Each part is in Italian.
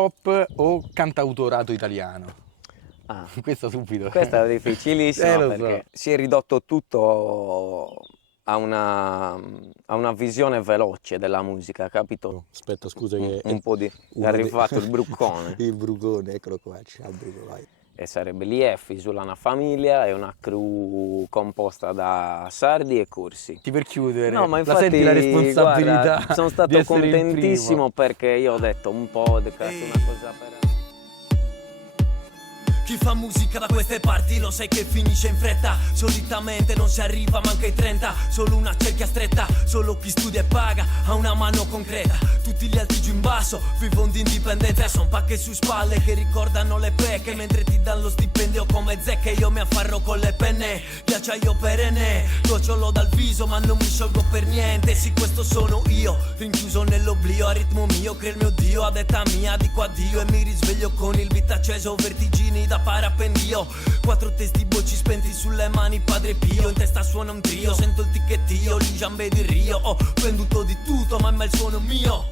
pop o cantautorato italiano? Ah, Questo subito. questa è difficilissima lo perché so. si è ridotto tutto a una visione veloce della musica, capito? Aspetta, scusa che Un po' di... È uno dei... arrivato il bruccone. il brucone, eccolo qua, c'è il bruco, vai. E sarebbe l'IF, Isulana Famiglia, è una crew composta da sardi e corsi. Per chiudere, No, ma la senti la infatti, guarda, responsabilità sono di stato essere il primo? contentissimo perché io ho detto un podcast, una cosa per... Chi fa musica da queste parti lo sai che finisce in fretta. Solitamente non si arriva manca ai 30. Solo una cerchia stretta, solo chi studia e paga ha una mano concreta. Tutti gli altri giù in basso vivono di indipendenza. Son pacche su spalle che ricordano le pecche, mentre ti danno lo stipendio come zecche. Io mi affarro con le penne, ghiacciaio perenne. Gocciolo dal viso ma non mi sciolgo per niente. Sì, questo sono io, rinchiuso nell'oblio. A ritmo mio, creo il mio Dio, a detta mia dico addio. E mi risveglio con il beat acceso, vertigini da parapendio. 4 testi bocci spenti sulle mani, Padre Pio. In testa suona un trio, sento il ticchettio, lì giambe di Rio. Ho venduto di tutto ma il suono mio.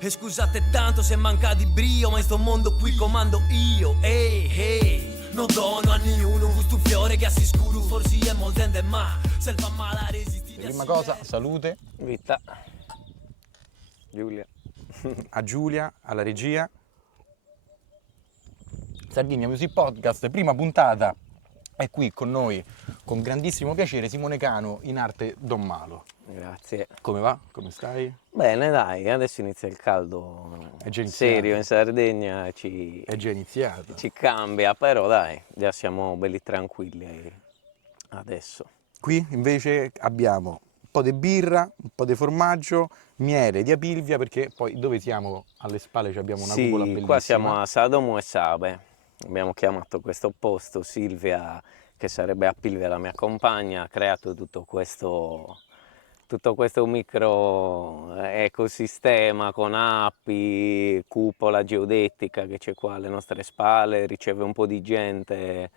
E scusate tanto se manca di brio, ma in sto mondo qui comando io. Ehi, ehi, non dono a nessuno questo fiore che si scuro. Forse è molto ende ma se fa male a resistere. Prima cosa, salute Vita. Giulia. a Giulia, alla regia. Sardinia Music Podcast, prima puntata, è qui con noi, con grandissimo piacere, Simone Cano, in arte Don Malo. Grazie. Come va? Come stai? Bene, dai, adesso inizia il caldo È già iniziato. serio in Sardegna, È già iniziato. ci cambia, però dai, già siamo belli tranquilli adesso. Qui invece abbiamo un po' di birra, un po' di formaggio, miele di Apilvia, perché poi dove siamo alle spalle abbiamo una cupola Sì, bellissima. qua siamo a Sadomo e Sabe, abbiamo chiamato questo posto, Silvia, che sarebbe Apilvia la mia compagna, ha creato tutto questo micro ecosistema con api, cupola geodetica che c'è qua alle nostre spalle, riceve un po' di gente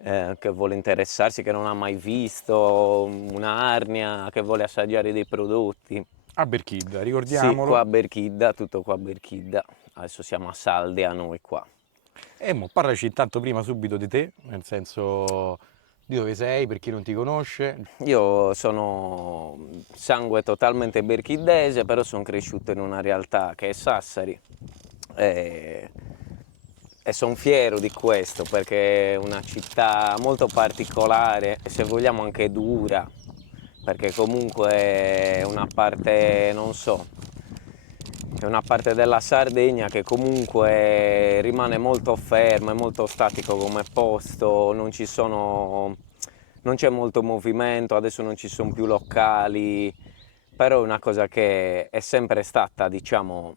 che vuole interessarsi, che non ha mai visto, un'arnia, che vuole assaggiare dei prodotti. A Berchidda, Sì, ricordiamolo. qua a Berchidda, tutto qua a Berchidda, adesso siamo a Salde a noi qua. E mo parlaci intanto prima subito di te, nel senso di dove sei, per chi non ti conosce. Io sono sangue totalmente berchiddese, però sono cresciuto in una realtà che è Sassari e sono fiero di questo perché è una città molto particolare e se vogliamo anche dura, perché comunque è una parte, non so, è una parte della Sardegna che comunque rimane molto ferma e molto statico come posto, non c'è molto movimento, adesso non ci sono più locali, però è una cosa che è sempre stata, diciamo,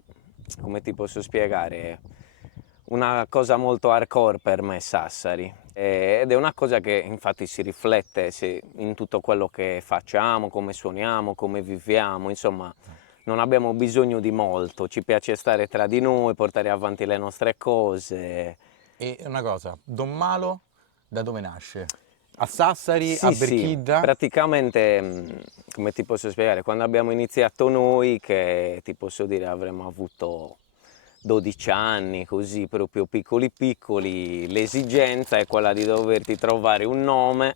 come ti posso spiegare, una cosa molto hardcore per me Sassari. Ed è una cosa che infatti si riflette in tutto quello che facciamo, come suoniamo, come viviamo, insomma non abbiamo bisogno di molto, ci piace stare tra di noi, portare avanti le nostre cose. E una cosa, Don Malo da dove nasce? A Sassari, Sì, a sì, Berchidda? praticamente, come ti posso spiegare, quando abbiamo iniziato noi, che ti posso dire avremmo avuto 12 anni, così proprio piccoli piccoli, l'esigenza è quella di doverti trovare un nome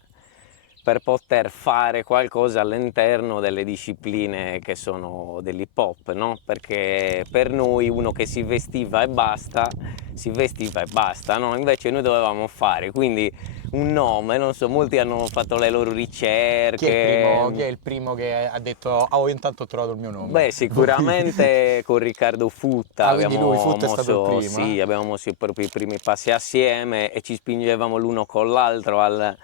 per poter fare qualcosa all'interno delle discipline che sono dell'hip hop, no? Perché per noi uno che si vestiva e basta, no? Invece noi dovevamo fare, quindi un nome, non so, molti hanno fatto le loro ricerche. Chi è il primo che ha detto oh, io intanto ho trovato il mio nome? Beh, sicuramente con Riccardo Futta quindi lui, Futta è stato il primo, sì, abbiamo mosso proprio i primi passi assieme e ci spingevamo l'uno con l'altro al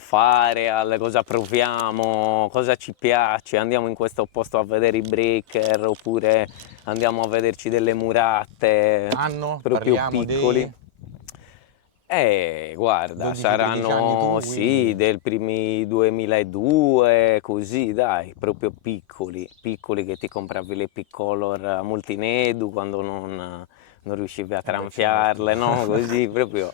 fare, al cosa proviamo, cosa ci piace, andiamo in questo posto a vedere i breaker oppure andiamo a vederci delle muratte Anno? proprio Parliamo piccoli. Guarda, 12-13 saranno anni tu, sì, quindi. del primi 2002, così dai, proprio piccoli che ti compravi le Picolor a Multinedu quando non riuscivi a Beh, trampiarle, certo. no? Così proprio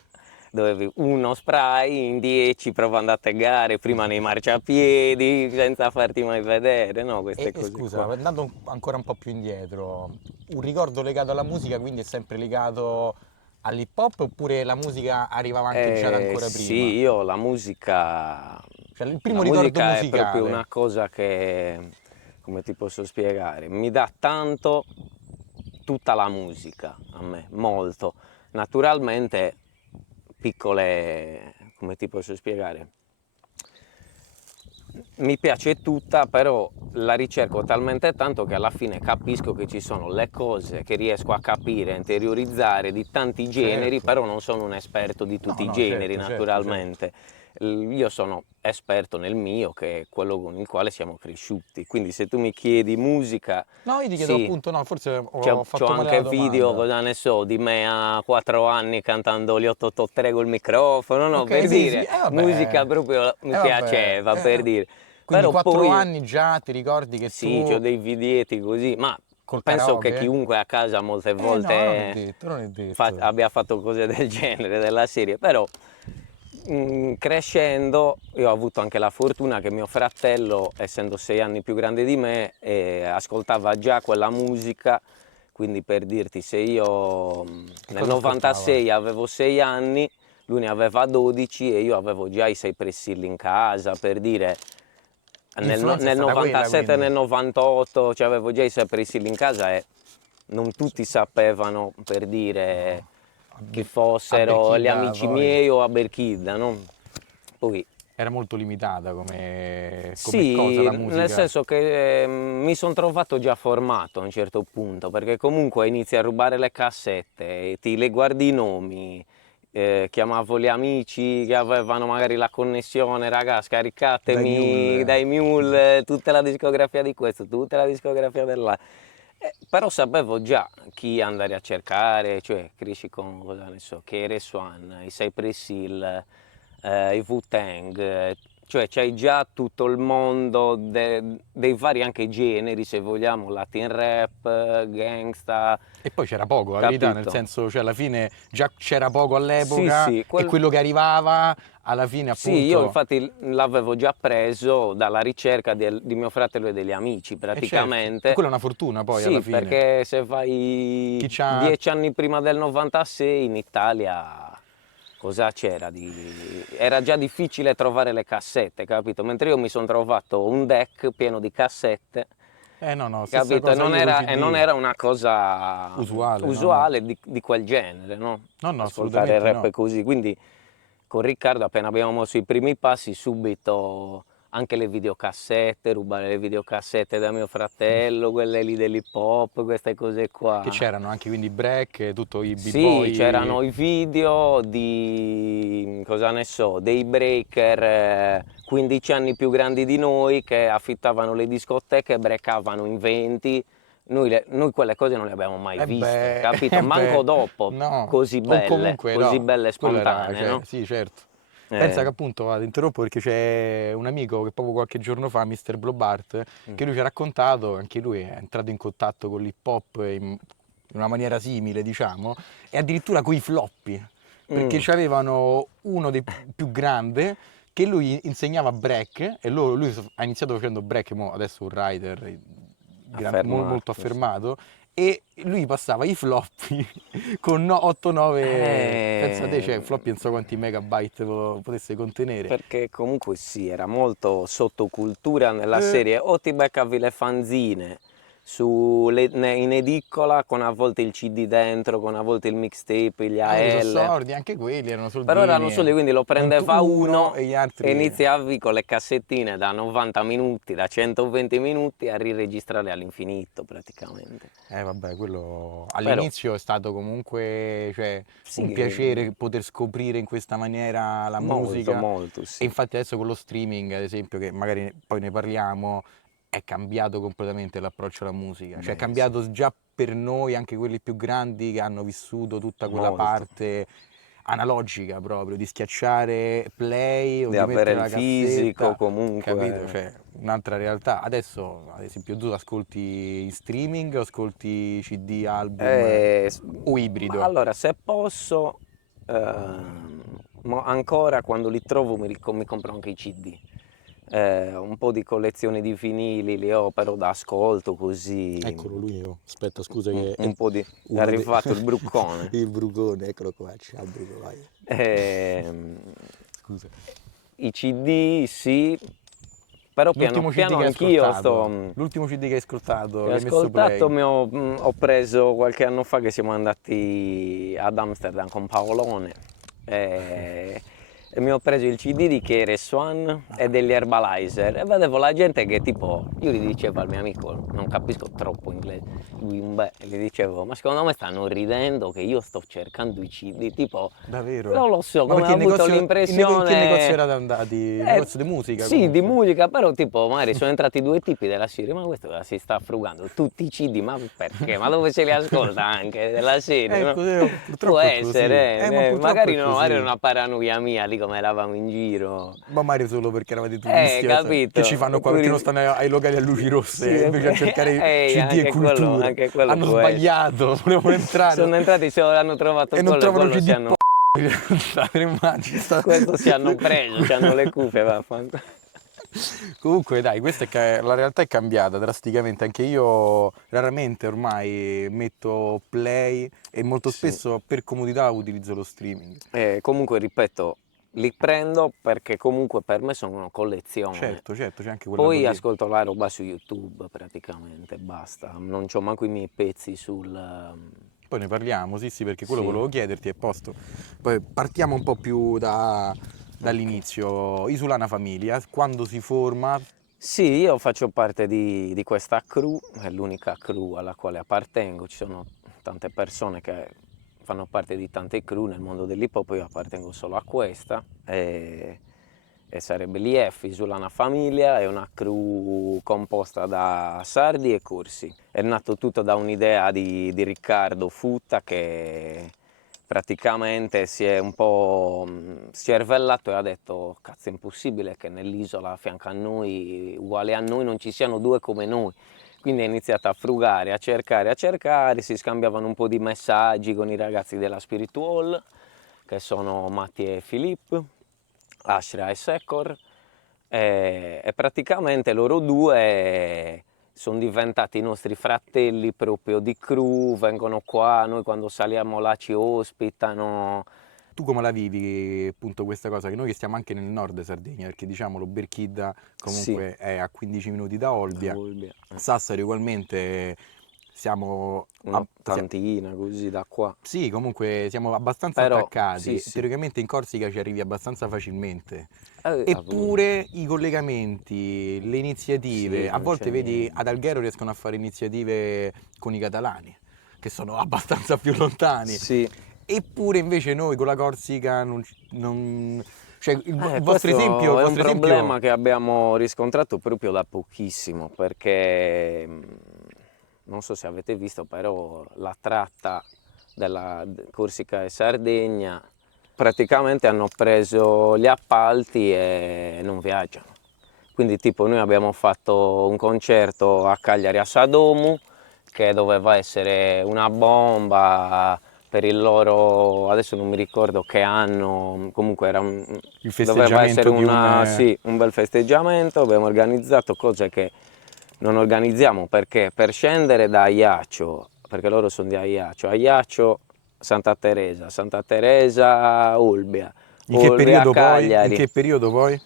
dovevi uno spray in 10 provando a taggare prima nei marciapiedi senza farti mai vedere, no? Queste E cose scusa, qua. andando ancora un po' più indietro, un ricordo legato alla musica quindi è sempre legato all'hip hop oppure la musica arrivava anche già da ancora prima? Sì, io la musica, Cioè il primo la ricordo musica è proprio musicale. una cosa che, come ti posso spiegare, mi dà tanto tutta la musica a me, molto. Naturalmente piccole, come ti posso spiegare, mi piace tutta, però la ricerco talmente tanto che alla fine capisco che ci sono le cose che riesco a capire, a interiorizzare di tanti generi, Certo. però non sono un esperto di No, tutti i no, generi, certo, certo, certo. naturalmente. Io sono esperto nel mio, che è quello con il quale siamo cresciuti. Quindi se tu mi chiedi musica, No, io ti chiedo sì, appunto, no, forse c'ho, ho c'ho fatto male la anche video, domanda. cosa ne so, di me a 4 anni cantando gli 883 col microfono, no, Ok, per sì, sì, dire, e vabbè, musica proprio e mi vabbè. piaceva, per dire. Quindi Però 4 poi anni già ti ricordi che sì, tu c'ho dei videetti così, ma col penso che karaoke? chiunque a casa molte No, non è volte detto, non è detto. abbia fatto cose del genere, della serie, però crescendo io ho avuto anche la fortuna che mio fratello, essendo 6 anni più grande di me, ascoltava già quella musica, quindi per dirti, se io Che nel cosa ascoltava? 96 avevo 6 anni, lui ne aveva 12 e io avevo già i 6 pressilli in casa, per dire. L'influenza è Nel stata quella, 97 e quindi. nel 98 cioè, avevo già i 6 pressilli in casa e non tutti sapevano, per dire, chi A fossero gli Berchida amici poi miei o a Berchidda, no? Poi era molto limitata come cosa sì, la nel musica. senso che mi sono trovato già formato a un certo punto, perché comunque inizi a rubare le cassette, e ti le guardi i nomi, chiamavo gli amici che avevano magari la connessione, raga, Dai scaricatemi Mule. dai Mule tutta la discografia di questo, tutta la discografia dell'altro. Però sapevo già chi andare a cercare, cioè cresci con, cosa ne so, KRS-One, i Cypress Hill, i Wu-Tang, cioè c'hai già tutto il mondo dei vari anche generi, se vogliamo, Latin rap, gangsta, E poi c'era poco, la verità, nel capito? senso, cioè alla fine già c'era poco Sì, all'epoca sì, e quello che arrivava alla fine sì, io appunto. infatti l'avevo già preso dalla ricerca di mio fratello e degli amici, E certo, e praticamente. quella è una fortuna poi alla Sì, fine. perché se vai Chi c'ha. 10 anni prima del 96 in Italia cosa c'era Era già difficile trovare le cassette, capito? Mentre io mi sono trovato un deck pieno di cassette, No, no, stessa capito? cosa io coi E non CD. era una cosa Usuale, no, no. usuale di quel genere, no? No, no, Ascoltare il assolutamente rap no. così, quindi con Riccardo appena abbiamo mosso i primi passi subito anche le videocassette, rubare le videocassette da mio fratello, quelle lì dell'hip hop, queste cose Che qua. c'erano anche quindi break, tutto i Sì, b-boy. c'erano i video di, cosa ne so, dei breaker 15 anni più grandi di noi che affittavano le discoteche e breakavano in 20. Noi quelle cose non le abbiamo mai viste, capito? Eh Manco beh, dopo, no, o comunque così no, belle e quello era, spontanee, cioè, no? sì, certo. Pensa Eh, che appunto, vado, interrompo perché c'è un amico che proprio qualche giorno fa, Mr. Blobart, mm, che lui ci ha raccontato, anche lui è entrato in contatto con l'hip hop in una maniera simile, diciamo, e addirittura coi floppy, perché mm, c'avevano uno dei più grande che lui insegnava break e lui ha iniziato facendo break, adesso è un writer molto affermato, sì. affermato e lui passava i floppy con 8-9, pensa te, cioè floppy non so quanti megabyte potesse contenere. Perché comunque sì, era molto sottocultura nella Eh, serie, o ti beccavi le fanzine in edicola con a volte il CD dentro, con a volte il mixtape, gli magari sono AL, sordi, anche quelli erano però erano soldini, soli, quindi lo non prendeva uno uno e gli e altri. iniziavi con le cassettine da 90 minuti, da 120 minuti a riregistrarle all'infinito praticamente. Vabbè, quello Però all'inizio è stato comunque, cioè, un sì, piacere poter scoprire in questa maniera la molto, musica molto, e sì, infatti adesso con lo streaming, ad esempio, che magari poi ne parliamo, è cambiato completamente l'approccio alla musica, cioè è beh sì, cambiato già per noi, anche quelli più grandi che hanno vissuto tutta quella molto. parte analogica proprio, di schiacciare play o Di di avere mettere il la fisico cassetta, capito? comunque. Cioè, un'altra realtà. Adesso, ad esempio, tu ascolti in streaming o ascolti CD, album Eh, s- o ibrido? allora, se posso, ehm, ancora quando li trovo mi compro anche i CD. Un po' di collezioni di vinili li ho però da ascolto così. Eccolo lui, aspetta, scusa che Un po' di... È uno arrivato il bruccone. il brucone, eccolo qua, c'ha il bruco, vai. Scusa. I CD sì, però piano L'ultimo CD piano che hai anch'io ascoltato, l'ultimo CD che hai ascoltato, ho che hai messo play. ascoltato, ho preso qualche anno fa che siamo andati ad Amsterdam con Paolone e mi ho preso il CD di KRS-One e degli Herbalizer e vedevo la gente che tipo, io gli dicevo al mio amico, non capisco troppo inglese, lui gli dicevo, ma secondo me stanno ridendo che io sto cercando i CD, tipo, Davvero? non lo so, Ma come perché ho avuto in l'impressione... che negozio erate andati? Negozio di musica? Sì, comunque? di musica, però tipo magari sono entrati due tipi della serie, ma questo si sta frugando tutti i CD, ma perché? Ma dove se li ascolta anche della serie? No? Purtroppo Può è così. essere, Ma purtroppo magari è no, così. magari era una paranoia mia lì come eravamo in giro. Ma magari solo perché eravate turisti, Capito. che ci fanno qua perché non stanno ai locali a luci rosse, Sì, invece a cercare CD anche e cultura. anche quello Hanno può sbagliato, volevano entrare Sono entrati, se hanno trovato e non quello, trovano quello CD si hanno... in realtà, te ne immagini? Questo si hanno preso, ci hanno le cuffie, vaffanculo. Comunque dai, la realtà è cambiata drasticamente, anche io raramente ormai metto play e molto Sì. spesso per comodità utilizzo lo streaming. Comunque ripeto, li prendo perché comunque per me sono una collezione. Certo, c'è anche quella Poi lì. ascolto la roba su YouTube praticamente, basta. Non c'ho manco i miei pezzi sul... Poi ne parliamo, sì, perché quello Sì. volevo chiederti, è posto. Poi partiamo un po' più dall'inizio. Isulana Famiglia, quando si forma? Sì, io faccio parte di questa crew, è l'unica crew alla quale appartengo, ci sono tante persone che fanno parte di tante crew nel mondo dell'hip hop, io appartengo solo a questa e sarebbe l'IF, Isulana Famiglia, è una crew composta da sardi e corsi. È nato tutto da un'idea di Riccardo Futta che praticamente si è svellato e ha detto cazzo è impossibile che nell'isola a fianco a noi, uguale a noi, non ci siano due come noi. Quindi è iniziato a frugare, a cercare, si scambiavano un po' di messaggi con i ragazzi della Spiritual, che sono Matti e Filippo, Ashra e Secor, e praticamente loro due sono diventati i nostri fratelli proprio di crew, vengono qua, noi quando saliamo là ci ospitano. Tu come la vivi appunto questa cosa? Che noi che stiamo anche nel nord Sardegna, perché diciamolo, Berchidda comunque è a 15 minuti da Olbia, Sassari ugualmente siamo Un'ottantina così da qua. Sì, comunque siamo abbastanza Però, attaccati, sì. teoricamente in Corsica ci arrivi abbastanza facilmente. Appunto. Eppure i collegamenti, le iniziative, Sì, a non volte c'è vedi niente. ad Alghero riescono a fare iniziative con i catalani, che sono abbastanza più lontani. Sì. Eppure invece noi con la Corsica cioè il vostro Questo esempio, è un problema che abbiamo riscontrato proprio da pochissimo, perché non so se avete visto, però la tratta della Corsica e Sardegna praticamente hanno preso gli appalti e non viaggiano. Quindi tipo noi abbiamo fatto un concerto a Cagliari a Sadomu che doveva essere una bomba per il loro, adesso non mi ricordo che anno, comunque era doveva essere un bel festeggiamento, abbiamo organizzato cose che non organizziamo perché per scendere da Ajaccio, perché loro sono di Ajaccio, Santa Teresa, Olbia, In che periodo Cagliari. In che periodo poi?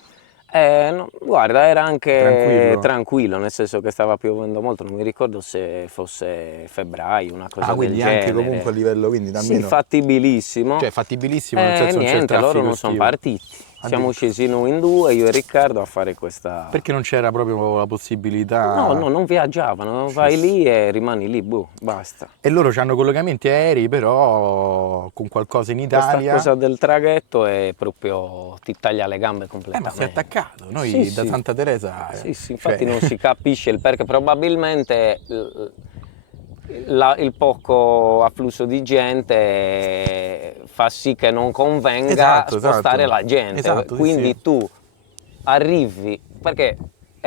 No, guarda, era anche Tranquillo. tranquillo, nel senso che stava piovendo molto, non mi ricordo se fosse febbraio, una cosa del Quindi genere. anche comunque a livello, quindi da Sì, meno... fattibilissimo. Cioè fattibilissimo, nel senso non c'è il Niente, traffico loro non sono estivo. partiti. Siamo scesi noi in due, io e Riccardo, a fare questa... Perché non c'era proprio la possibilità... No, non viaggiavano, vai lì e rimani lì, boh, basta. E loro hanno collegamenti aerei, però con qualcosa in Italia... Questa cosa del traghetto è proprio, ti taglia le gambe completamente. Ma sei attaccato, noi Sì, da sì. Santa Teresa... Sì, infatti cioè- non si capisce il perché, probabilmente il poco afflusso di gente fa sì che non convenga Esatto, spostare esatto. la gente, Esatto, sì, quindi sì. tu arrivi, perché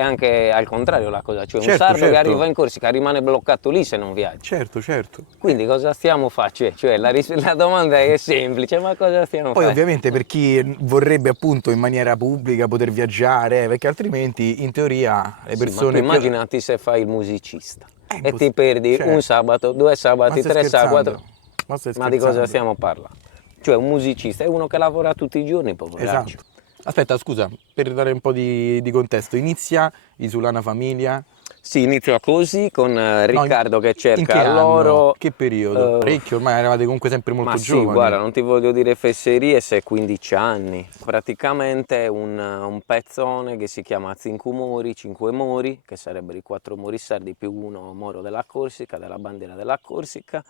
è anche al contrario la cosa, cioè un Certo, sardo che certo. arriva in Corsica rimane bloccato lì se non viaggia. Certo, certo. Quindi cosa stiamo facendo? Cioè la domanda è semplice, ma cosa stiamo Poi facendo? ovviamente per chi vorrebbe appunto in maniera pubblica poter viaggiare, perché altrimenti in teoria le Sì, ma tu persone più... immaginati se fai il musicista È e ti perdi cioè, un sabato, 2 ma sabati, stai 3 sabati, scherzando? 4. Ma stai Ma di cosa scherzando? stiamo parlando? Cioè un musicista è uno che lavora tutti i giorni, poveraccio. Esatto. Aspetta, scusa, per dare un po' di contesto, inizia Isulana Famiglia? Si inizia così con No, Riccardo che in cerca che anno? l'oro. Che periodo? eh, Parecchio, ormai eravate comunque sempre Ma molto sì, guarda, giovani. non ti voglio dire fesserie se 15 anni. Praticamente un pezzone che si chiama Cinque Mori, Cinque Mori, che sarebbero i 4 Mori sardi più uno Moro della Corsica, della bandiera della Corsica.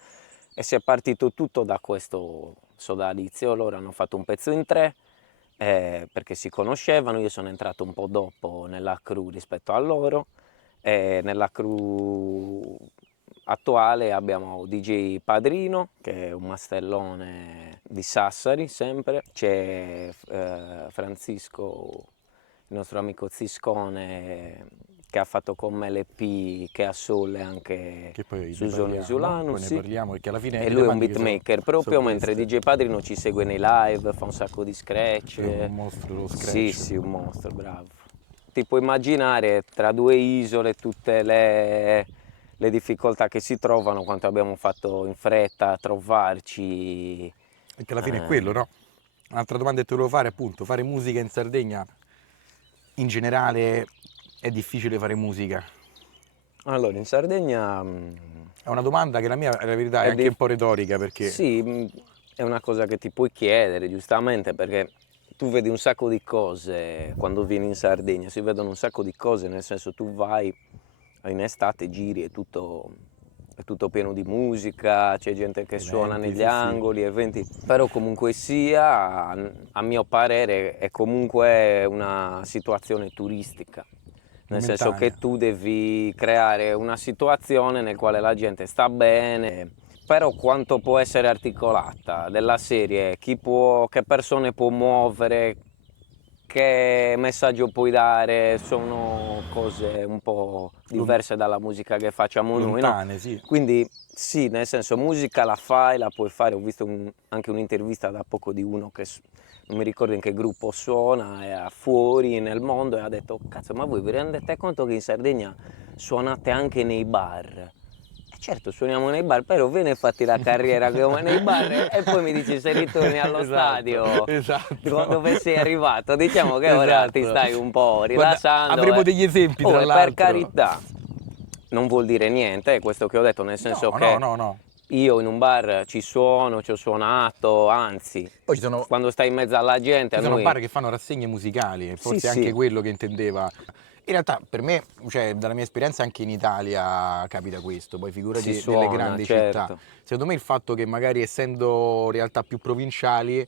E si è partito tutto da questo sodalizio. Loro hanno fatto un pezzo in 3 perché si conoscevano. Io sono entrato un po' dopo nella crew rispetto a loro. E nella crew attuale abbiamo DJ Padrino, che è un mastellone di Sassari sempre, c'è Francisco, il nostro amico Ziscone, che ha fatto con me l'EP che ha Sole anche Che poi su ne Zone parliamo, Isolano, poi ne sì. parliamo perché alla fine E le lui è un tematiche beatmaker sono proprio, mentre queste. DJ Padrino ci segue nei live, fa un sacco di scratch. È un mostro lo scratch. Sì, sì, un mostro, bravo. Ti puoi immaginare tra 2 isole tutte le difficoltà che si trovano, quanto abbiamo fatto in fretta a trovarci. Perché alla fine è quello, no? Un'altra domanda che ti volevo fare, appunto, fare musica in Sardegna in generale è difficile fare musica? Allora, in Sardegna È una domanda che la mia, la verità, è è anche un po' retorica perché sì, è una cosa che ti puoi chiedere, giustamente, perché tu vedi un sacco di cose quando vieni in Sardegna, si vedono un sacco di cose, nel senso tu vai in estate, giri, è tutto pieno di musica, c'è gente che suona eventi, negli sì, sì. angoli, eventi, però comunque sia, a mio parere, è comunque una situazione turistica. Nel senso che Momentanea. tu devi creare una situazione nel quale la gente sta bene, però quanto può essere articolata, della serie, che persone può muovere, che messaggio puoi dare, sono cose un po' diverse dalla musica che facciamo noi, no? Lontane, sì. Quindi sì, nel senso musica la fai, la puoi fare, ho visto anche un'intervista da poco di uno che non mi ricordo in che gruppo suona, è fuori nel mondo e ha detto cazzo, ma voi vi rendete conto che in Sardegna suonate anche nei bar? Certo, suoniamo nei bar, però vieni e fatti la carriera come nei bar e poi mi dici se ritorni allo Esatto, stadio esatto. dove sei arrivato. Diciamo che ora ti Esatto. stai un po' Guarda, rilassando. avremo degli esempi, tra e per l'altro. carità, non vuol dire niente, è questo che ho detto, nel senso che No. io in un bar ci suono, ci ho suonato, anzi, Poi ci sono, quando stai in mezzo alla gente, a noi... bar che fanno rassegne musicali, e Sì, forse è anche sì. quello che intendeva. In realtà per me, cioè dalla mia esperienza anche in Italia capita questo, poi figurati Si nelle suona, grandi certo. città. Secondo me il fatto che magari essendo realtà più provinciali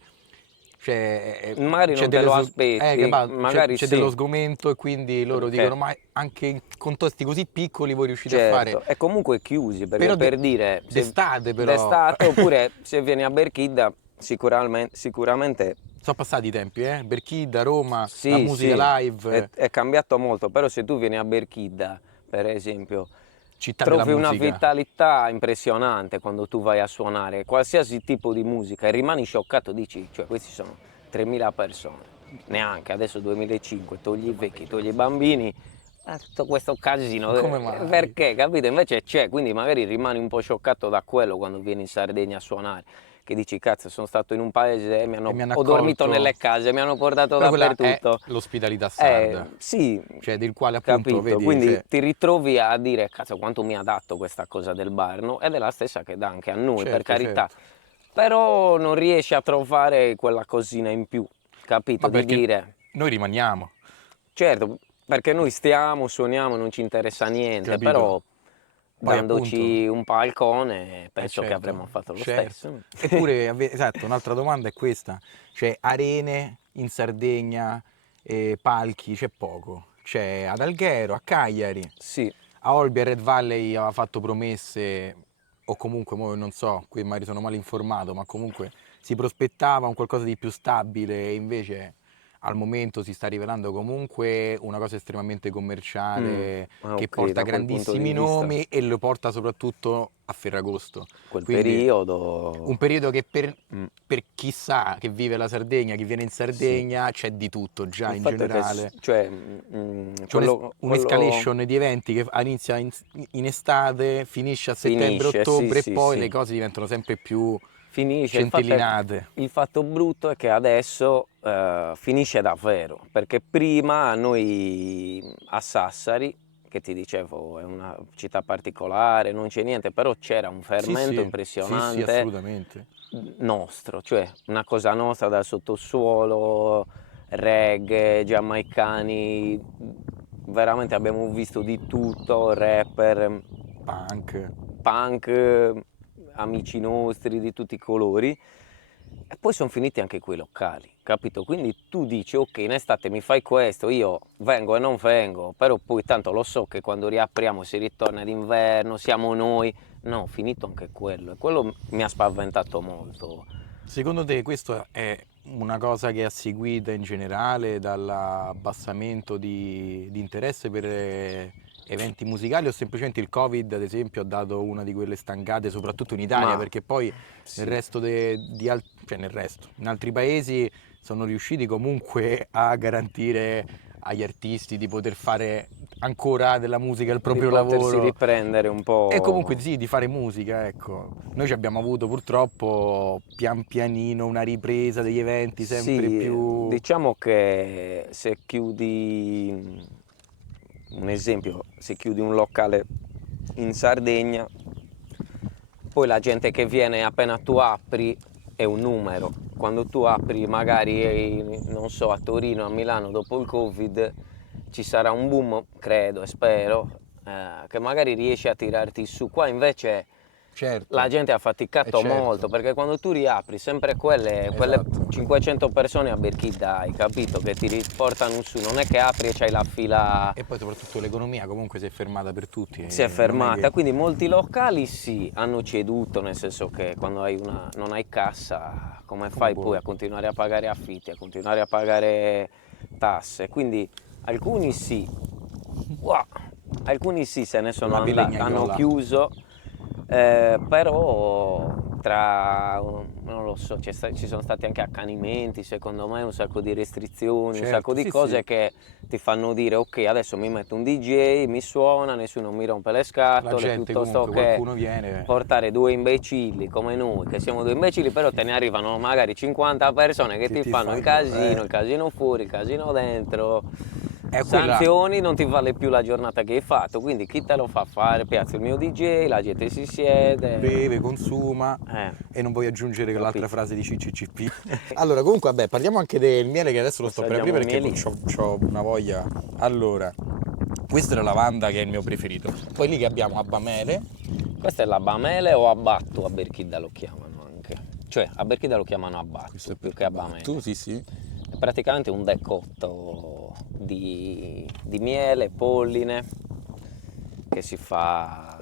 Magari c'è non te lo dello, aspetti, magari c'è sì. dello sgomento e quindi loro dicono ma anche in contesti così piccoli voi riuscite a fare. Certo, e comunque chiusi, perché Però per dire... d'estate però. D'estate, oppure se vieni a Berchidda, sicuramente Sono passati i tempi, Berchidda, Roma, la sì, musica live, è cambiato molto, però se tu vieni a Berchidda, per esempio, città della trovi una musica. vitalità impressionante quando tu vai a suonare qualsiasi tipo di musica e rimani scioccato, dici, cioè questi sono 3.000 persone, neanche, adesso 2005, togli i vecchi, togli i bambini, tutto questo casino, Come mai? perché, capito? Invece c'è, quindi magari rimani un po' scioccato da quello quando vieni in Sardegna a suonare, che dici cazzo sono stato in un paese e ho dormito accolto. nelle case, mi hanno portato Però quella dappertutto. è l'ospitalità sarda, Sì, cioè del quale appunto capito, vedi, quindi cioè, ti ritrovi a dire cazzo quanto mi ha dato questa cosa del bar, no? Ed è la stessa che dà anche a noi, per carità, però non riesci a trovare quella cosina in più, capito? Ma Di dire, noi rimaniamo, certo, perché noi stiamo, suoniamo, non ci interessa niente, capito? però Poi dandoci un palcone penso che certo, avremmo fatto lo certo. stesso. Eppure, esatto, un'altra domanda è questa, cioè arene in Sardegna, palchi, c'è poco, c'è ad Alghero, a Cagliari, Sì, a Olbia e Red Valley aveva fatto promesse, o comunque, mo non so, qui magari sono mal informato, ma comunque si prospettava un qualcosa di più stabile e invece al momento si sta rivelando comunque una cosa estremamente commerciale, che Ok, porta da quel punto grandissimi di vista. nomi e lo porta soprattutto a Ferragosto. Quel Quindi periodo. un periodo che Mm. per chi sa che vive la Sardegna, chi viene in Sì. Sardegna, c'è di tutto già Il in fatto è che generale. cioè, C'è un'escalation di eventi che inizia in estate, finisce a finisce, sì, settembre-ottobre e sì, poi sì. le cose diventano sempre più Finisce. centellinate. Il fatto brutto è che adesso finisce davvero, perché prima noi a Sassari, che ti dicevo è una città particolare, non c'è niente, però c'era un fermento Sì, impressionante assolutamente. nostro, cioè una cosa nostra dal sottosuolo, reggae, giamaicani, veramente abbiamo visto di tutto, rapper, punk, amici nostri di tutti i colori. E poi sono finiti anche quei locali, capito? Quindi tu dici, ok, in estate mi fai questo, io vengo e non vengo, però poi tanto lo so che quando riapriamo si ritorna d'inverno, siamo noi. No, finito anche quello, e quello mi ha spaventato molto. Secondo te questo è una cosa che è seguita in generale dall'abbassamento di interesse per eventi musicali o semplicemente il Covid, ad esempio, ha dato una di quelle stangate, soprattutto in Italia, Ma perché poi sì, in altri paesi sono riusciti comunque a garantire agli artisti di poter fare ancora della musica il di proprio potersi lavoro. riprendere un E comunque po'. sì, di fare musica, ecco. Noi ci abbiamo avuto purtroppo pian pianino una ripresa degli eventi sempre Sì, più... diciamo che se chiudi, un esempio, se chiudi un locale in Sardegna, poi la gente che viene appena tu apri è un numero. Quando tu apri magari, non so, a Torino, a Milano dopo il Covid, ci sarà un boom, credo e spero, che magari riesci a tirarti su. Qua invece Certo, la gente ha faticato certo. molto, perché quando tu riapri sempre quelle Esatto. 500 persone a Berchida, hai capito, che ti riportano su, non è che apri e c'hai la fila, E poi soprattutto l'economia comunque si è fermata per tutti. si è Non è fermata, che... quindi molti locali sì, hanno ceduto, nel senso che quando non hai cassa, come fai puoi? poi a continuare a pagare affitti, a continuare a pagare tasse, quindi alcuni sì, wow, alcuni sì se ne sono La andati, hanno bilegnaiola. chiuso, però non lo so, ci sono stati anche accanimenti, secondo me, un sacco di restrizioni, un Certo, sacco di sì, cose sì. che ti fanno dire ok, adesso mi metto un DJ, mi suona, nessuno mi rompe le La scatole, gente piuttosto comunque, che qualcuno viene... portare due imbecilli come noi, che siamo due imbecilli, però te ne arrivano magari 50 persone che ti fanno il casino fuori, il casino dentro. È quella... Sanzioni, non ti vale più la giornata che hai fatto, quindi chi te lo fa fare? Piazza il mio DJ, la gente si siede. beve, consuma e non voglio aggiungere l'altra Capito. frase di CCCP. Allora, comunque, vabbè, parliamo anche del miele che adesso lo sto per aprire Assaggiamo perché mieli. c'ho una voglia. Allora, questa è la lavanda che è il mio preferito. Poi lì che abbiamo abbamele. Questo è l'abamele o abbatto, a Berchida lo chiamano anche. Cioè, a Berchida lo chiamano abbatto più che abamele. Tu sì, sì. È praticamente un decotto di miele, polline, che si fa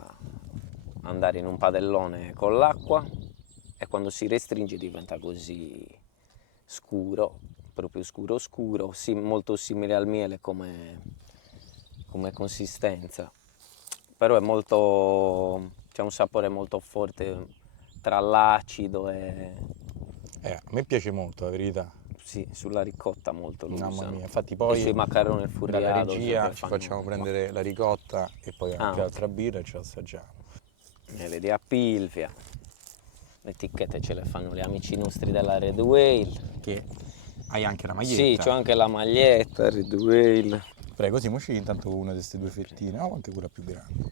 andare in un padellone con l'acqua e quando si restringe diventa così scuro, proprio scuro scuro, molto simile al miele come consistenza, però è molto, c'è un sapore molto forte tra l'acido e A me piace molto, la verità. sì, sulla ricotta molto lo Mamma usano. mia, infatti E poi sui macaroni dalla furriados regia che ci fanno facciamo qua. prendere la ricotta e poi anche Ah. altra birra e ce la assaggiamo. Miele di Apilvia, le etichette ce le fanno gli amici nostri della Red Whale. Che hai anche la Sì, maglietta. c'ho anche la maglietta Red Whale. Prego, così moci intanto con una di queste due fettine, o anche quella più grande.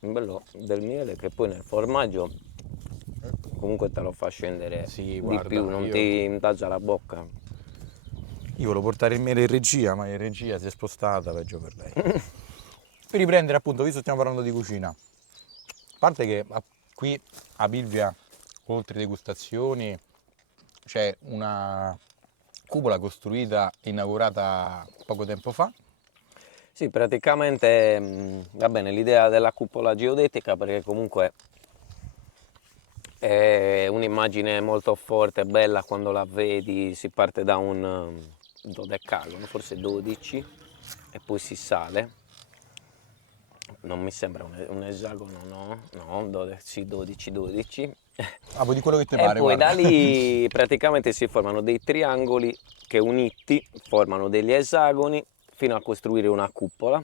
Il bello del miele che poi nel formaggio comunque te lo fa scendere Sì, di guarda, più, non ti intaggia la bocca. Io volevo portare il miele in regia, ma in regia si è spostata, peggio per lei. Per riprendere appunto, visto che stiamo parlando di cucina, a parte che qui a Pilvia, oltre degustazioni, c'è una cupola costruita e inaugurata poco tempo fa. Sì, praticamente va bene l'idea della cupola geodetica perché comunque è un'immagine molto forte, bella quando la vedi, si parte da un dodecagono, forse 12, e poi si sale. Non mi sembra un esagono, no? No, sì, 12. Ah, poi di quello che ti E pare, poi guarda. da lì praticamente si formano dei triangoli che uniti formano degli esagoni fino a costruire una cupola,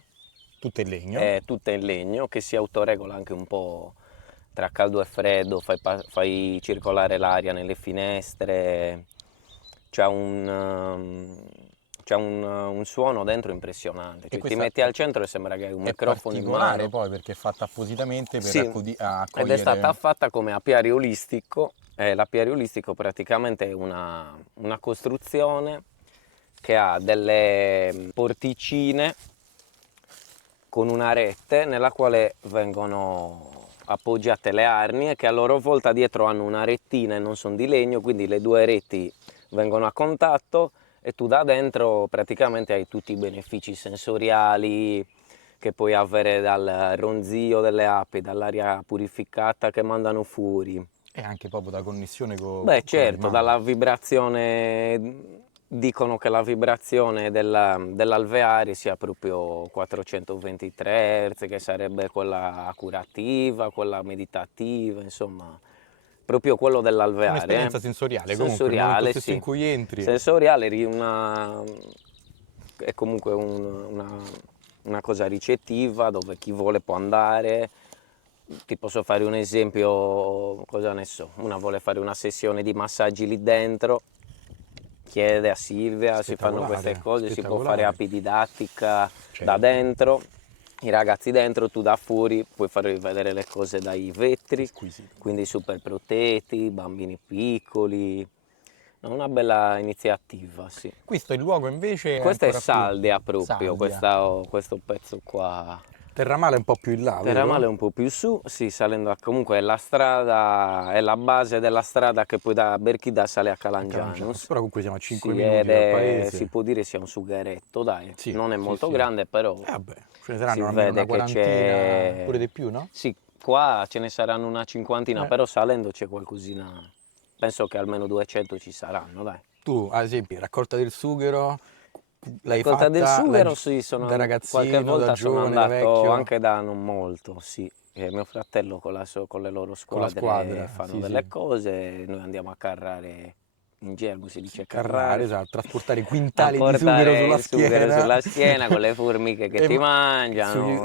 Tutto in legno. tutta in legno, che si autoregola anche un po' tra caldo e freddo, fai circolare l'aria nelle finestre, c'è un suono dentro impressionante, E cioè ti questa metti al centro e sembra che hai un è microfono in particolare mano. poi perché è fatta appositamente per Sì, ed è stata accogliere... fatta come apiario olistico. L'apiario olistico praticamente è una costruzione che ha delle porticine con una rete nella quale vengono appoggiate le arnie, che a loro volta dietro hanno una rettina e non sono di legno, quindi le due reti vengono a contatto e tu da dentro praticamente hai tutti i benefici sensoriali che puoi avere dal ronzio delle api, dall'aria purificata che mandano fuori. E anche proprio da connessione Beh, con certo, l'animale. dalla vibrazione, dicono che la vibrazione dell'alveare sia proprio 423 Hz, che sarebbe quella curativa, quella meditativa, insomma, proprio quello dell'alveare. Un'esperienza sensoriale comunque, il momento Sensoriale, stesso in sì. cui entri. Sensoriale è comunque una cosa ricettiva dove chi vuole può andare. Ti posso fare un esempio, cosa ne so, una vuole fare una sessione di massaggi lì dentro, chiede a Silvia, si fanno queste cose, si può fare apididattica da Certo. dentro, i ragazzi dentro, tu da fuori puoi fare vedere le cose dai vetri, Squisito. quindi super protetti, bambini piccoli, una bella iniziativa, sì. Questo il luogo invece è Questa è ancora più Saldia proprio, Saldia. questo pezzo qua. Terramale è un po' più in là, Terramale è vero? un po' più su, sì, salendo comunque è la strada, è la base della strada che poi da Berchida sale a Calangianus. Però comunque siamo a 5 Sì, minuti dal paese. si può dire sia un sugheretto, dai, Sì, non è sì, molto sì. grande, però Vabbè, ce ne si saranno almeno una vede che quarantina, c'è. pure di più, no? Sì, qua ce ne saranno una cinquantina, Eh. però salendo c'è qualcosina, penso che almeno 200 ci saranno, dai. Tu, ad esempio, raccolta del sughero, l'hai Raccolta del fatta sughero, sì, da qualche ragazzino, da volta sono giovane, da andato vecchio, anche da non molto, sì. Mio fratello con le loro con la squadre squadra, fanno sì, delle sì. cose, noi andiamo a carrare, in gergo si dice Carrare, carrare, esatto, trasportare a quintali di sughero portare sulla il sughero schiena. sulla schiena con le formiche che ti mangiano.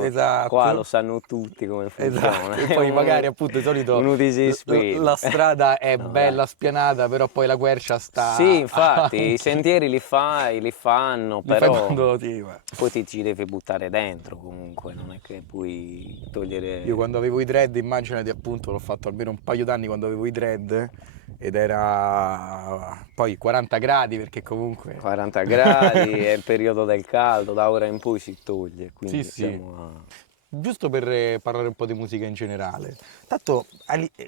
Qua lo Esatto. sanno tutti come funziona. Esatto, e poi magari appunto di solito Uno disispedo. la strada è No, dai. bella spianata, però poi la quercia Sì, sta infatti, i anche... sentieri li fanno, Li fai però quando ti... va. poi ti ci devi buttare dentro comunque, non è che puoi Io togliere. quando avevo i dread, immaginati appunto, l'ho fatto almeno un paio d'anni quando avevo i dread ed era poi 40 gradi perché comunque... 40 gradi, è il periodo del caldo, da ora in poi si toglie, Sì, quindi sì. siamo a. Giusto per parlare un po' di musica in generale. Tanto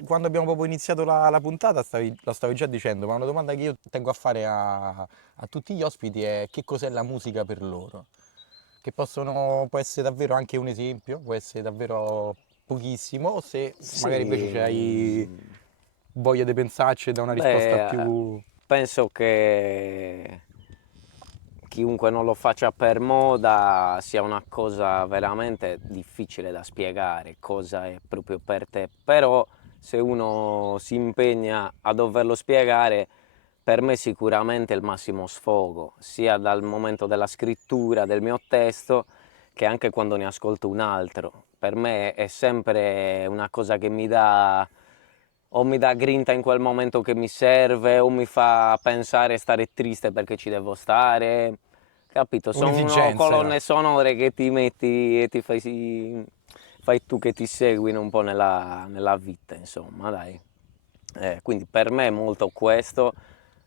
quando abbiamo proprio iniziato la puntata lo stavi già dicendo, ma una domanda che io tengo a fare a tutti gli ospiti è che cos'è la musica per loro? Che può essere davvero anche un esempio, può essere davvero pochissimo, o se magari invece hai Sì, voglia di pensarci e da una risposta beh, più... penso che chiunque non lo faccia per moda sia una cosa veramente difficile da spiegare, cosa è proprio per te, però se uno si impegna a doverlo spiegare, per me sicuramente è il massimo sfogo, sia dal momento della scrittura del mio testo che anche quando ne ascolto un altro. Per me è sempre una cosa che o mi dà grinta in quel momento che mi serve, o mi fa pensare e stare triste perché ci devo stare, capito? Sono un'esigenza. colonne sonore che ti metti e fai tu che ti seguino un po' nella vita, insomma, dai. Quindi per me è molto questo,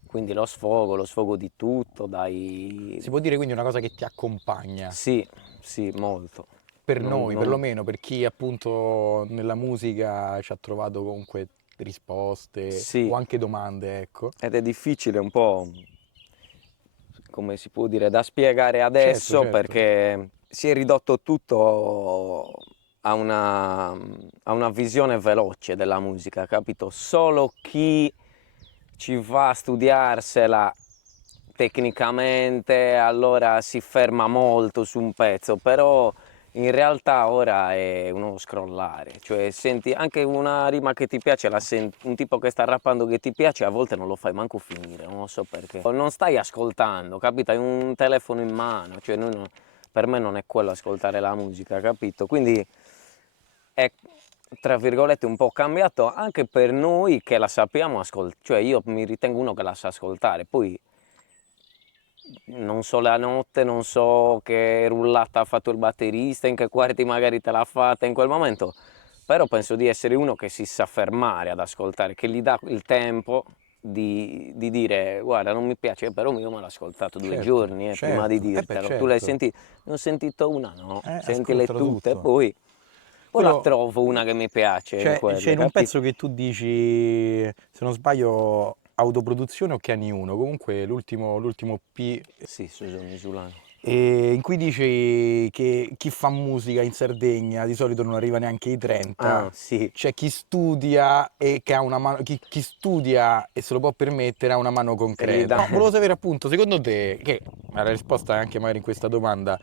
quindi lo sfogo di tutto, dai. Si può dire quindi una cosa che ti accompagna. Sì, sì, molto. Per Non- noi, non- perlomeno per chi appunto nella musica ci ha trovato comunque risposte o Sì, anche domande, ecco. ed è difficile un po', come si può dire, da spiegare Certo, adesso certo. perché si è ridotto tutto a una visione veloce della musica, capito? Solo chi ci va a studiarsela tecnicamente, allora si ferma molto su un pezzo, però in realtà ora è uno scrollare, cioè senti anche una rima che ti piace, un tipo che sta rappando che ti piace, a volte non lo fai manco finire, non lo so perché. Non stai ascoltando, capito? Hai un telefono in mano, cioè per me non è quello ascoltare la musica, capito? Quindi è, tra virgolette, un po' cambiato anche per noi che la sappiamo ascoltare, cioè io mi ritengo uno che la sa ascoltare, poi non so la notte, non so che rullata ha fatto il batterista, in che quarti magari te l'ha fatta in quel momento, però penso di essere uno che si sa fermare ad ascoltare, che gli dà il tempo di dire guarda non mi piace, però io me l'ho ascoltato 2 giorni prima di dirtelo, tu l'hai certo. sentito, ne ho sentito una, no, sentile Ascoltalo tutte e tutto. poi la Quello, trovo una che mi piace in c'è quelle, in un capito? pezzo che tu dici, se non sbaglio, autoproduzione o Chiani 1, comunque l'ultimo P, Sì, Suso Misulano. in cui dici che chi fa musica in Sardegna di solito non arriva neanche ai 30, Ah, sì, c'è chi studia e che ha una mano, chi studia e se lo può permettere ha una mano e gli concreta. dà... No, volevo sapere appunto, secondo te, che la risposta è anche magari in questa domanda,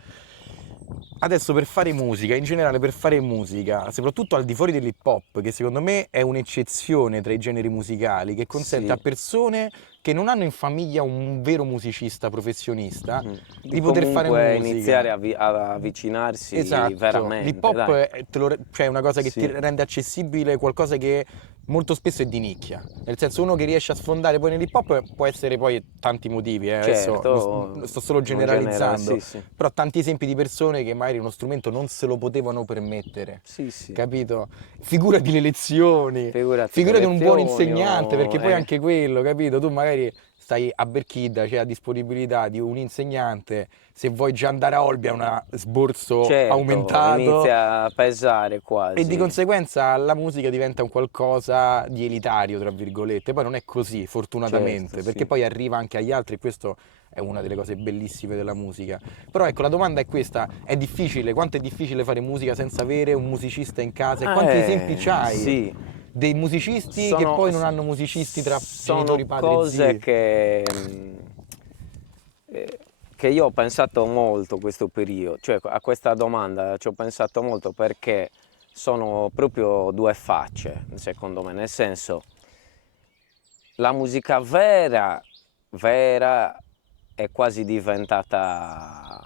adesso per fare musica, in generale per fare musica, soprattutto al di fuori dell'hip hop, che secondo me è un'eccezione tra i generi musicali, che consente a Sì. persone che non hanno in famiglia un vero musicista professionista Di di poter fare comunque musica. iniziare ad avvicinarsi Esatto, l'hip veramente, hop dai. cioè è una cosa che ti Sì, rende accessibile qualcosa che molto spesso è di nicchia. Nel senso, uno che riesce a sfondare poi nell'hip hop può essere poi tanti motivi, adesso certo, sto solo non genera, generalizzando, sì, sì, però tanti esempi di persone che magari uno strumento non se lo potevano permettere, sì, sì. capito? Figurati le lezioni, Figurati le figurati un buon lezioni insegnante, o... perché poi anche quello, capito? Tu magari stai a Berchidda, c'è a disponibilità di un insegnante, se vuoi già andare a Olbia è un sborso Certo, aumentato inizia a pesare e di quasi. conseguenza la musica diventa un qualcosa di elitario, tra virgolette. Poi non è così, Certo, fortunatamente, perché sì. poi arriva anche agli altri e questo è una delle cose bellissime della musica. Però ecco, la domanda è questa, è difficile, quanto è difficile fare musica senza avere un musicista in casa e quanti esempi c'hai Sì, dei musicisti che sono, poi non hanno musicisti tra sono genitori, padri e cose zii? che io ho pensato molto questo periodo, cioè a questa domanda ci ho pensato molto perché sono proprio due facce, secondo me, nel senso, la musica vera, vera è quasi diventata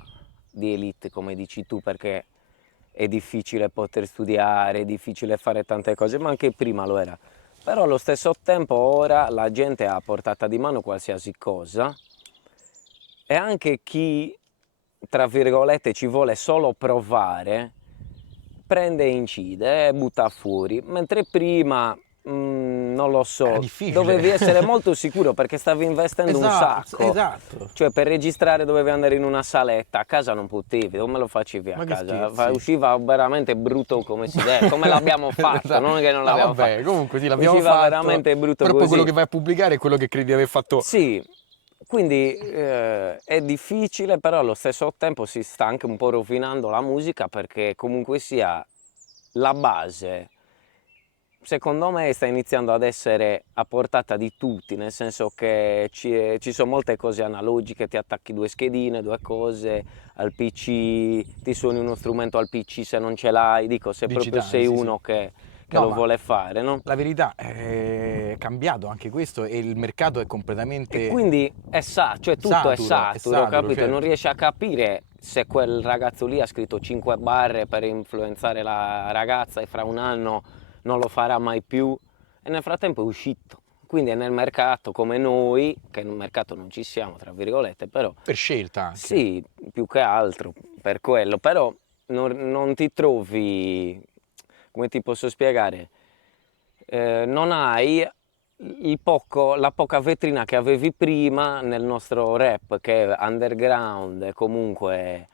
di elite, come dici tu, perché è difficile poter studiare, è difficile fare tante cose, ma anche prima lo era. Però allo stesso tempo ora la gente ha a portata di mano qualsiasi cosa e anche chi, tra virgolette, ci vuole solo provare, prende e incide e butta fuori, mentre prima, non lo Era so, difficile. dovevi essere molto sicuro perché stavi investendo un Esatto, sacco. esatto. Cioè per registrare dovevi andare in una saletta, a casa non potevi, come lo facevi a Ma che casa? scherzi? Usciva veramente brutto come si deve, come l'abbiamo fatto, Esatto. non è che non No, l'abbiamo fatto. vabbè, comunque sì, l'abbiamo Usciva fatto, veramente brutto però poi quello così. che vai a pubblicare è quello che credi di aver fatto. Sì, quindi è difficile, però allo stesso tempo si sta anche un po' rovinando la musica perché comunque sia la base, secondo me sta iniziando ad essere a portata di tutti, nel senso che ci sono molte cose analogiche, ti attacchi due schedine, due cose, al PC, ti suoni uno strumento al PC se non ce l'hai, dico se proprio Digitali, sei sì, sì. uno che No, lo ma vuole fare, no? la verità è cambiato anche questo e il mercato è E completamente quindi cioè tutto è è saturo, saturo, capito? E non certo. riesci a capire se quel ragazzo lì ha scritto 5 barre per influenzare la ragazza e fra un anno non lo farà mai più. E nel frattempo è uscito. Quindi è nel mercato come noi, che nel mercato non ci siamo, tra virgolette, però Per scelta anche. sì, più che altro per quello. Però non ti trovi, come ti posso spiegare, non hai la poca vetrina che avevi prima nel nostro rap, che è underground, è comunque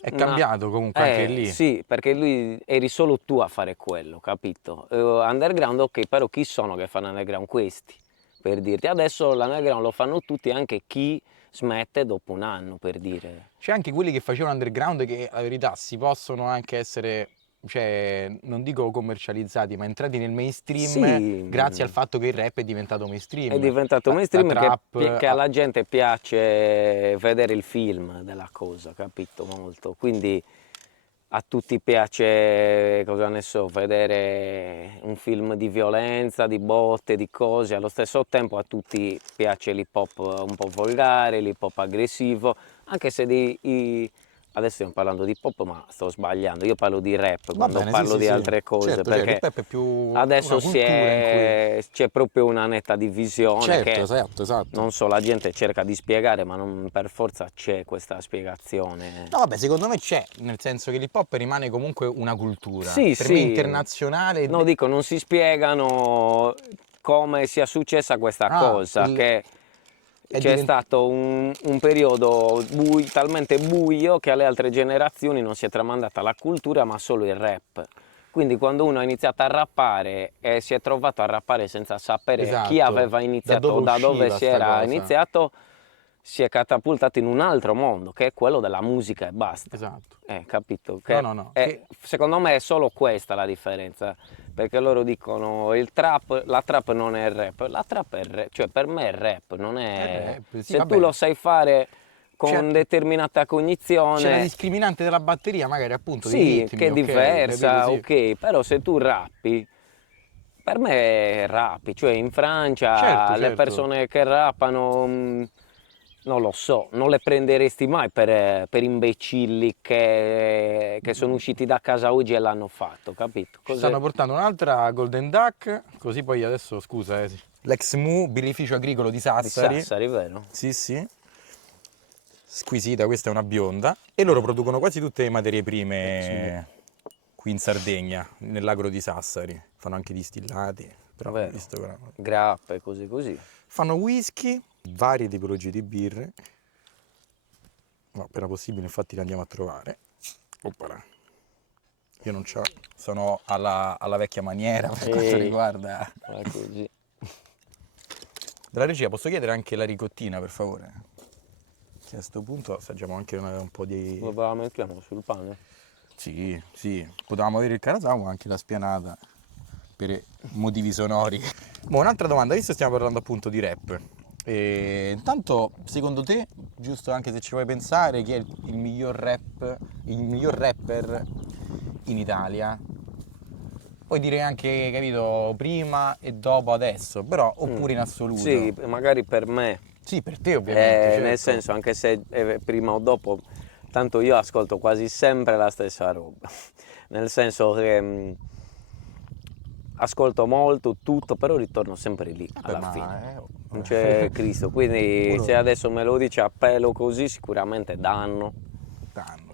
È cambiato comunque anche lì. sì, perché lui eri solo tu a fare quello, capito? Underground, ok, però chi sono che fanno underground? Questi, per dirti. Adesso l'underground lo fanno tutti, anche chi smette dopo un anno, per dire. C'è anche quelli che facevano underground che, la verità, si possono anche essere cioè, non dico commercializzati, ma entrati nel mainstream Sì, grazie al fatto che il rap è diventato mainstream. è diventato La mainstream trap, che alla gente piace vedere il film della cosa, capito? Molto. Quindi a tutti piace, cosa ne so, vedere un film di violenza, di botte, di cose. Allo stesso tempo a tutti piace l'hip hop un po' volgare, l'hip hop aggressivo, anche se adesso stiamo parlando di hip hop, ma sto sbagliando. Io parlo di rap va quando bene, sì, parlo sì, di sì. altre cose, Certo, perché il rap è più adesso una cultura in cui... c'è proprio una netta divisione Certo, che esatto. non so, la gente cerca di spiegare, ma non per forza c'è questa spiegazione. No, vabbè, secondo me c'è, nel senso che l'hip hop rimane comunque una cultura. Sì, Per me sì. internazionale... No, dico, non si spiegano come sia successa questa Ah, cosa, che è c'è stato un periodo talmente buio che alle altre generazioni non si è tramandata la cultura, ma solo il rap. Quindi quando uno ha iniziato a rappare e si è trovato a rappare senza sapere chi Esatto. aveva Da iniziato dove o da dove usciva si sta era cosa? iniziato, si è catapultato in un altro mondo, che è quello della musica e basta. Esatto. Capito? No. Secondo me è solo questa la differenza, perché loro dicono la trap non è il rap, la trap è il rap, cioè per me è il rap, non è... rap, sì, Se vabbè. tu lo sai fare con C'è- determinata C'è la cognizione, discriminante della batteria, magari appunto dei sì, ritmi, che è ok, diversa, capito, sì. ok, però se tu rappi, per me è rappi, cioè in Francia le Certo. persone che rappano, non lo so, non le prenderesti mai per imbecilli che sono usciti da casa oggi e l'hanno fatto, capito? Ci stanno portando un'altra Golden Duck, così poi adesso, scusa, l'ex Mu, birrificio agricolo di Di Sassari. Sassari, vero? Sì. Squisita, questa è una bionda. E loro producono quasi tutte le materie L'ex prime qui in Sardegna, nell'agro di Sassari. Fanno anche distillati, però Vero. visto che... Grappe, così. Fanno whisky, varie tipologie di birre. No, appena possibile, infatti le andiamo a trovare. Oppala. Io non c'ho, sono alla vecchia maniera per quanto riguarda... Così. Della regia, posso chiedere anche la ricottina, per favore? Che a sto punto assaggiamo anche un po' di... Lo la mettiamo sul pane? Sì, potevamo avere il carasau, ma anche la spianata, per motivi sonori. Ma un'altra domanda, visto che stiamo parlando appunto di rap, intanto secondo te, giusto anche se ci vuoi pensare, chi è il miglior rapper in Italia? Puoi dire anche, capito, prima e dopo adesso, però oppure in assoluto. Sì, magari per me. Sì, per te ovviamente, certo. Nel senso, anche se prima o dopo, tanto io ascolto quasi sempre la stessa roba. Nel senso che ascolto molto, tutto, però ritorno sempre lì, alla fine. Non c'è Cristo, quindi se adesso me lo dice a pelo così, sicuramente danno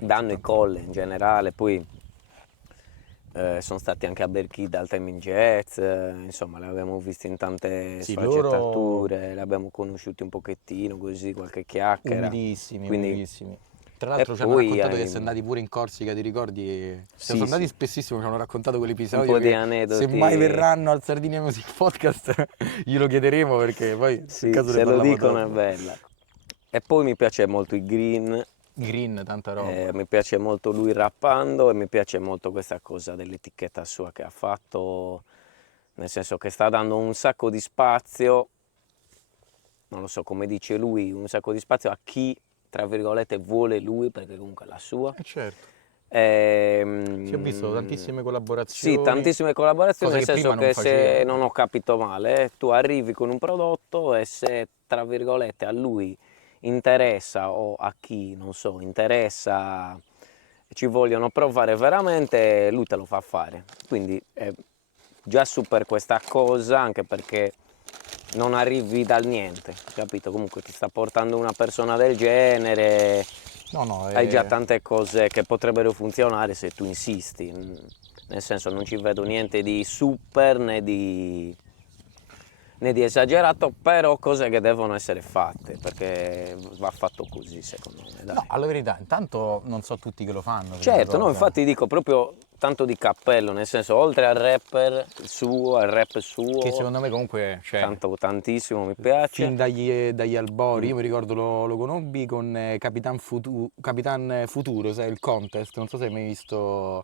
i colle in generale, poi sono stati anche a Berchida al Time in Jazz, insomma li abbiamo visti in tante sfaccettature, li abbiamo conosciuti un pochettino così, qualche chiacchiera. Umilissimi. Tra l'altro ci hanno raccontato che siete andati pure in Corsica, ti ricordi? Siamo andati spessissimo, ci hanno raccontato quell'episodio. Un po' di aneddoti. Se mai verranno al Sardinia Music Podcast glielo chiederemo, perché poi sì, caso se lo dicono dopo. è bella. E poi mi piace molto i Green, tanta roba. mi piace molto lui rappando e mi piace molto questa cosa dell'etichetta sua che ha fatto, nel senso che sta dando un sacco di spazio, non lo so come dice lui, un sacco di spazio a chi tra virgolette vuole lui, perché comunque è la sua. Certo. Si ho visto tantissime collaborazioni. Sì, tantissime collaborazioni, nel senso che se non ho capito male, tu arrivi con un prodotto e se tra virgolette a lui interessa o a chi, non so, interessa, ci vogliono provare veramente, lui te lo fa fare. Quindi è già super questa cosa, anche perché non arrivi dal niente, capito? Comunque ti sta portando una persona del genere, hai già tante cose che potrebbero funzionare se tu insisti, nel senso non ci vedo niente di super né di esagerato, però cose che devono essere fatte, perché va fatto così secondo me. Dai. No, alla verità, intanto non so tutti che lo fanno. Certo, no, infatti dico proprio tanto di cappello, nel senso oltre al rapper suo, al rap suo, che secondo me comunque tantissimo mi piace. Fin dagli albori, io mi ricordo lo conobbi con Capitan Futuro, sai, il contest, non so se hai mai visto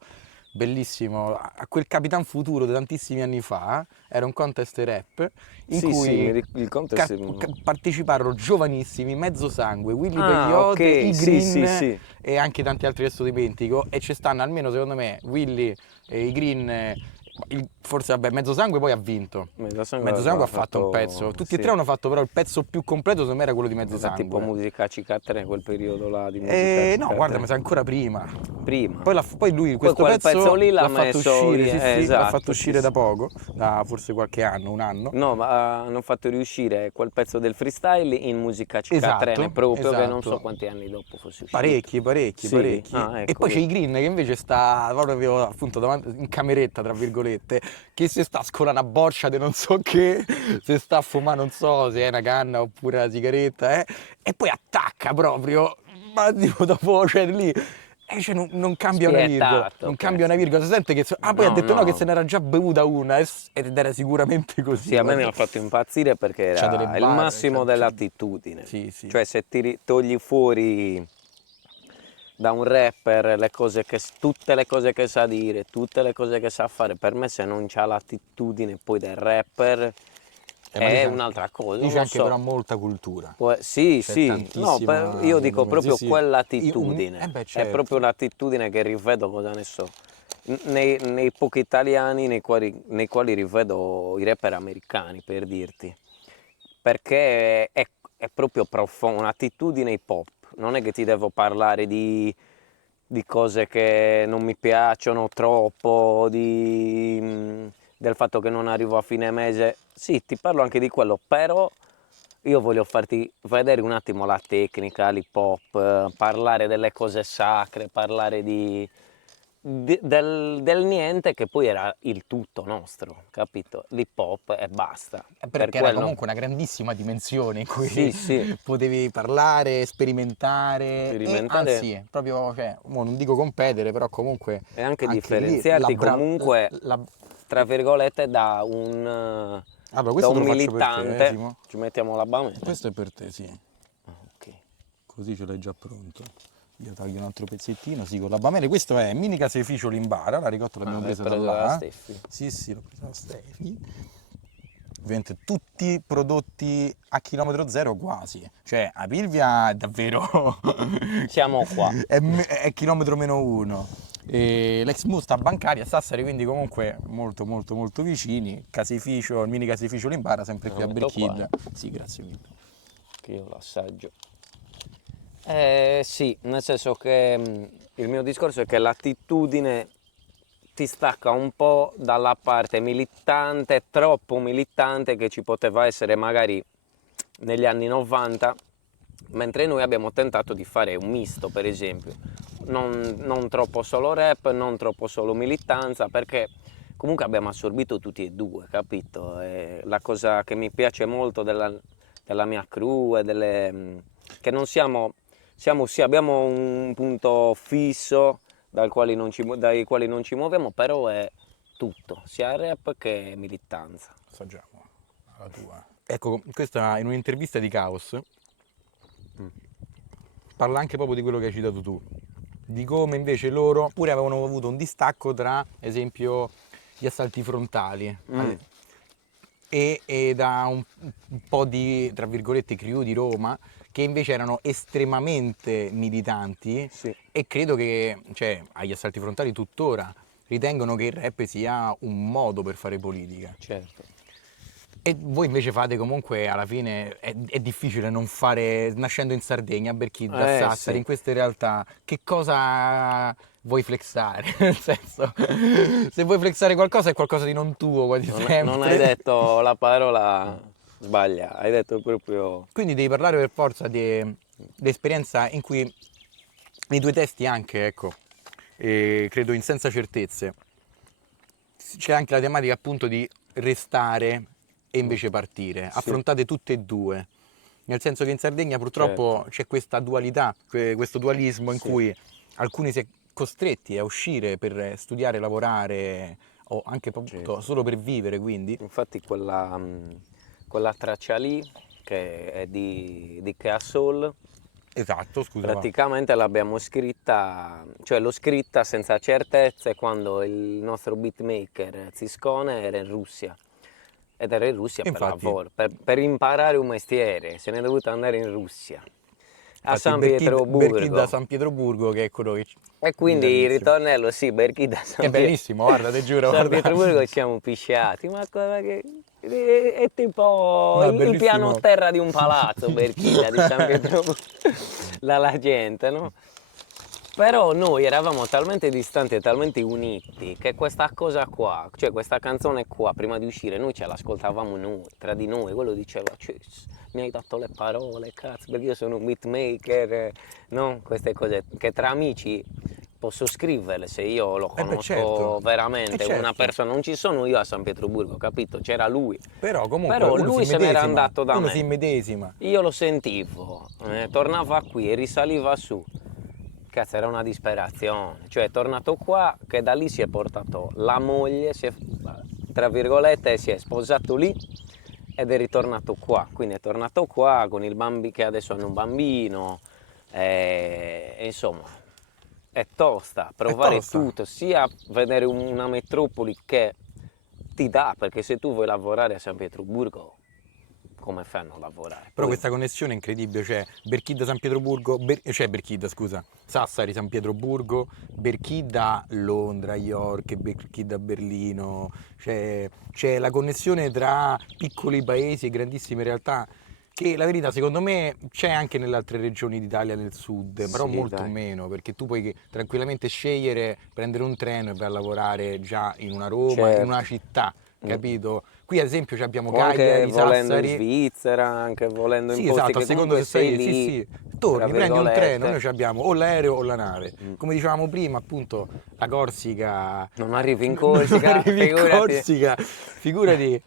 bellissimo, a quel Capitan Futuro di tantissimi anni fa, era un contest rap in Sì, sì, cui il contest... parteciparono giovanissimi, mezzo sangue, Willy Ah, Peyote, i ok, sì, sì, Green sì. e anche tanti altri adesso dimentico, e ci stanno almeno secondo me Willy e i Green, forse vabbè Mezzo Sangue poi ha vinto. Mezzo Sangue Mezzo Sangue aveva ha fatto un pezzo, tutti e sì. tre hanno fatto però il pezzo più completo secondo me era quello di Mezzo Era tipo Sangue. musica C3, quel periodo là di musica C3. No, guarda, mi sa ancora prima. Prima. Poi lui Poi questo quel pezzo lì l'ha fatto messo uscire, lì, sì, sì, l'ha esatto, fatto sì, uscire sì. da poco, da forse qualche anno, un anno. No, ma hanno fatto riuscire quel pezzo del freestyle in musica C3 proprio, che non so quanti anni dopo fosse uscito. Parecchi. Sì? Ah, E ecco, poi c'è i vedi. Green che invece sta proprio appunto davanti, in cameretta, tra virgolette, che si sta scolando una boccia di non so che, se sta a fumare non so se è una canna oppure una sigaretta, e poi attacca proprio, ma tipo dopo, cioè lì... cioè non cambia una virgola, Spietato, non cambia una virgola, si sente che... Ma poi ha detto no, che no. se n'era già bevuta una ed era sicuramente così. Sì, a me mi Guarda. ha fatto impazzire perché C'ha delle era il barre, massimo dell'attitudine. Sì, sì. Cioè, se togli fuori da un rapper tutte le cose che sa dire, tutte le cose che sa fare, per me se non c'ha l'attitudine poi del rapper Ma è un'altra cosa, non dice lo anche so. però molta cultura. Sì, C'è sì, no, tantissima... io dico proprio sì, sì. quell'attitudine, Beh, è certo. proprio l'attitudine che rivedo, cosa ne so, nei pochi italiani nei quali rivedo i rapper americani, per dirti, perché è proprio profondo, un'attitudine hip hop, non è che ti devo parlare di cose che non mi piacciono troppo, del fatto che non arrivo a fine mese, sì, ti parlo anche di quello, però io voglio farti vedere un attimo la tecnica, l'hip hop, parlare delle cose sacre, parlare del niente che poi era il tutto nostro, capito? L'hip hop e basta. Per Perché era quello, comunque una grandissima dimensione in cui sì, sì, potevi parlare, sperimentare e sperimentare anzi, proprio, cioè, non dico competere, però comunque e anche anche lì differenziarti comunque, la... tra virgolette, da Allora, da questo te un lo faccio per te, militante. Simo. Ci mettiamo la bametta. Questo è per te, sì. Ok. Così ce l'hai già pronto. Io taglio un altro pezzettino, sì, con la bamele. Questo è mini caseificio Limbara, la ricotta l'abbiamo presa da Presa là. dalla Steffi. Sì, l'ho presa da Stefi. Ovviamente tutti prodotti a chilometro zero quasi. Cioè, a Pilvia è davvero... Siamo qua. è chilometro meno uno. E l'ex Musta bancaria a Sassari, quindi comunque molto vicini. Caseificio, il mini caseificio Limbara, sempre qui a metto qua. Berchid. Sì, grazie mille. Che io l'assaggio. Sì, nel senso che il mio discorso è che l'attitudine ti stacca un po' dalla parte militante, troppo militante, che ci poteva essere magari negli anni 90, mentre noi abbiamo tentato di fare un misto, per esempio, non troppo solo rap, non troppo solo militanza, perché comunque abbiamo assorbito tutti e due, capito? E la cosa che mi piace molto della mia crew è che non siamo sì, abbiamo un punto fisso dai quali non ci muoviamo, però è tutto, sia rap che militanza. Assaggiamo la tua. Ecco, questa in un'intervista di Caos parla anche proprio di quello che hai citato tu, di come invece loro pure avevano avuto un distacco tra, esempio, gli assalti frontali e da un po' di, tra virgolette, crew di Roma che invece erano estremamente militanti Sì. e credo che, cioè, agli assalti frontali tuttora ritengono che il rap sia un modo per fare politica. Certo. E voi invece fate comunque, alla fine, è difficile non fare, nascendo in Sardegna, a Berchid, a Sassari, Sì. in queste realtà, che cosa vuoi flexare? Nel senso, se vuoi flexare qualcosa è qualcosa di non tuo quasi sempre. Non hai detto la parola sbaglia, hai detto proprio... Quindi devi parlare per forza di esperienza in cui, nei tuoi testi anche, ecco, credo in Senza Certezze, c'è anche la tematica appunto di restare e invece partire, Sì. affrontate tutte e due, nel senso che in Sardegna purtroppo c'è questa dualità, questo dualismo in Sì. cui alcuni si è costretti a uscire per studiare, lavorare o anche appunto solo per vivere, quindi. Infatti quella traccia lì, che è di Kea Soul, Esatto, scusa. Praticamente l'abbiamo scritta, cioè l'ho scritta senza certezze quando il nostro beatmaker Ziscone era in Russia. Ed era in Russia per Infatti. lavoro, per imparare un mestiere, se ne è dovuto andare in Russia. A Infatti, San Berkid Pietroburgo. da San Pietroburgo, che è quello che... E quindi il Bellissimo. ritornello, sì, Berkid da San È bellissimo, guarda, ti giuro. San Guarda. Pietroburgo ci siamo pisciati, ma cosa che... È tipo No, è il bellissimo. piano terra di un palazzo, Berkida di San Pietroburgo, dalla gente, no? Però noi eravamo talmente distanti e talmente uniti che questa cosa qua, cioè questa canzone qua, prima di uscire, noi ce l'ascoltavamo noi, tra di noi. Quello diceva, mi hai dato le parole, cazzo, perché io sono un beatmaker, no? Queste cose che tra amici posso scriverle se io lo conosco certo. veramente, Certo. una persona. Non ci sono io a San Pietroburgo, capito? C'era lui. Però comunque Però uno lui si se n'era immedesima, andato da uno me. si immedesima. Io lo sentivo, tornava qui e risaliva su. Cazzo, era una disperazione. Cioè è tornato qua che da lì si è portato la moglie, tra virgolette, si è sposato lì ed è ritornato qua. Quindi è tornato qua con il bambino che adesso hanno un bambino. E insomma, è tosta provare tutto, sia vedere una metropoli che ti dà, perché se tu vuoi lavorare a San Pietroburgo, come fanno a lavorare? Però Poi- questa connessione è incredibile, cioè Berkid San Pietroburgo, Berkid, scusa, Sassari San Pietroburgo, Berkid a Londra, York, Berkid a Berlino, c'è la connessione tra piccoli paesi e grandissime realtà che la verità secondo me c'è anche nelle altre regioni d'Italia nel sud, però Sì, molto dai. meno, perché tu puoi tranquillamente scegliere, prendere un treno e vai a lavorare già in una Roma, Certo. in una città, capito? Qui ad esempio abbiamo O anche Cagliari, volendo in Sassari. Svizzera, anche volendo in Sì, posti esatto, a che seconda comunque se sei sei, lì, sì, sì, torni, tra prendi un virgolette. treno, noi abbiamo o l'aereo o la nave. Come dicevamo prima, appunto, la Corsica... Non arrivi in Non Corsica, arrivi in figurati. Corsica, figurati.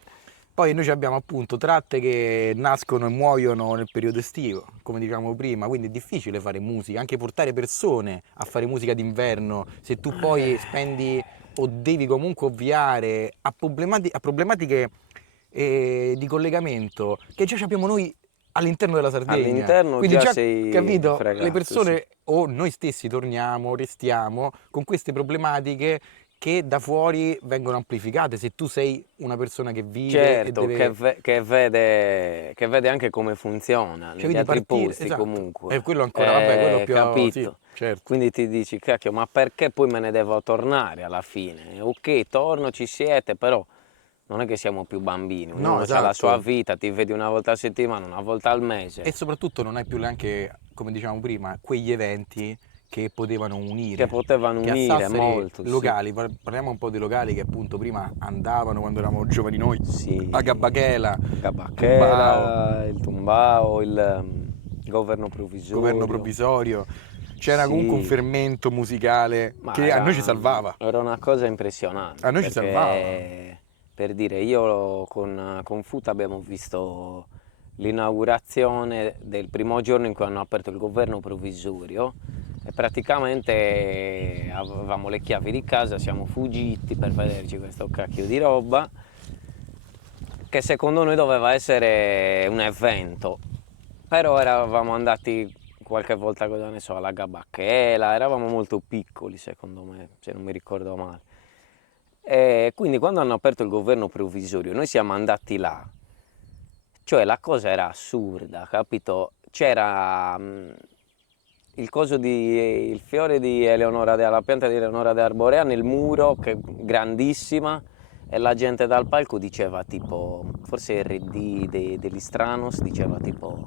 Poi noi abbiamo appunto tratte che nascono e muoiono nel periodo estivo, come dicevamo prima, quindi è difficile fare musica, anche portare persone a fare musica d'inverno, se tu poi spendi o devi comunque ovviare a problematiche di collegamento che già abbiamo noi all'interno della Sardegna. All'interno Quindi già sei capito, fregato, le persone sì. o noi stessi torniamo, restiamo con queste problematiche che da fuori vengono amplificate se tu sei una persona che vive Certo, e deve... che vede anche come funziona negli vedi altri partire, posti esatto. comunque. E quello ancora, vabbè, quello più... capito? Sì, certo. Quindi ti dici, cacchio, ma perché poi me ne devo tornare alla fine? Ok, torno, ci siete, però non è che siamo più bambini, No, ognuno ha la esatto. sua vita, ti vedi una volta a settimana, una volta al mese. E soprattutto non hai più neanche, come dicevamo prima, quegli eventi che potevano unire. Che potevano Che a unire Sassari molto, sì. locali, parliamo un po' dei locali che appunto prima andavano quando eravamo giovani noi, Sì. a Gabachela, Gabachela, il Tumbao, il governo provvisorio. governo provvisorio, c'era Sì. comunque un fermento musicale Ma che a noi ci salvava. Era una cosa impressionante. A noi ci perché, salvava. Per dire, io con Futa abbiamo visto l'inaugurazione del primo giorno in cui hanno aperto il governo provvisorio e praticamente avevamo le chiavi di casa, siamo fuggiti per vederci questo cacchio di roba che secondo noi doveva essere un evento, però eravamo andati qualche volta, cosa ne so, alla Gabachela, eravamo molto piccoli secondo me, se non mi ricordo male. E quindi quando hanno aperto il governo provvisorio noi siamo andati là, cioè la cosa era assurda, capito? C'era il fiore di Eleonora, la pianta di Eleonora de Arborea nel muro, che grandissima, e la gente dal palco diceva tipo, forse il RD degli Stranos diceva tipo: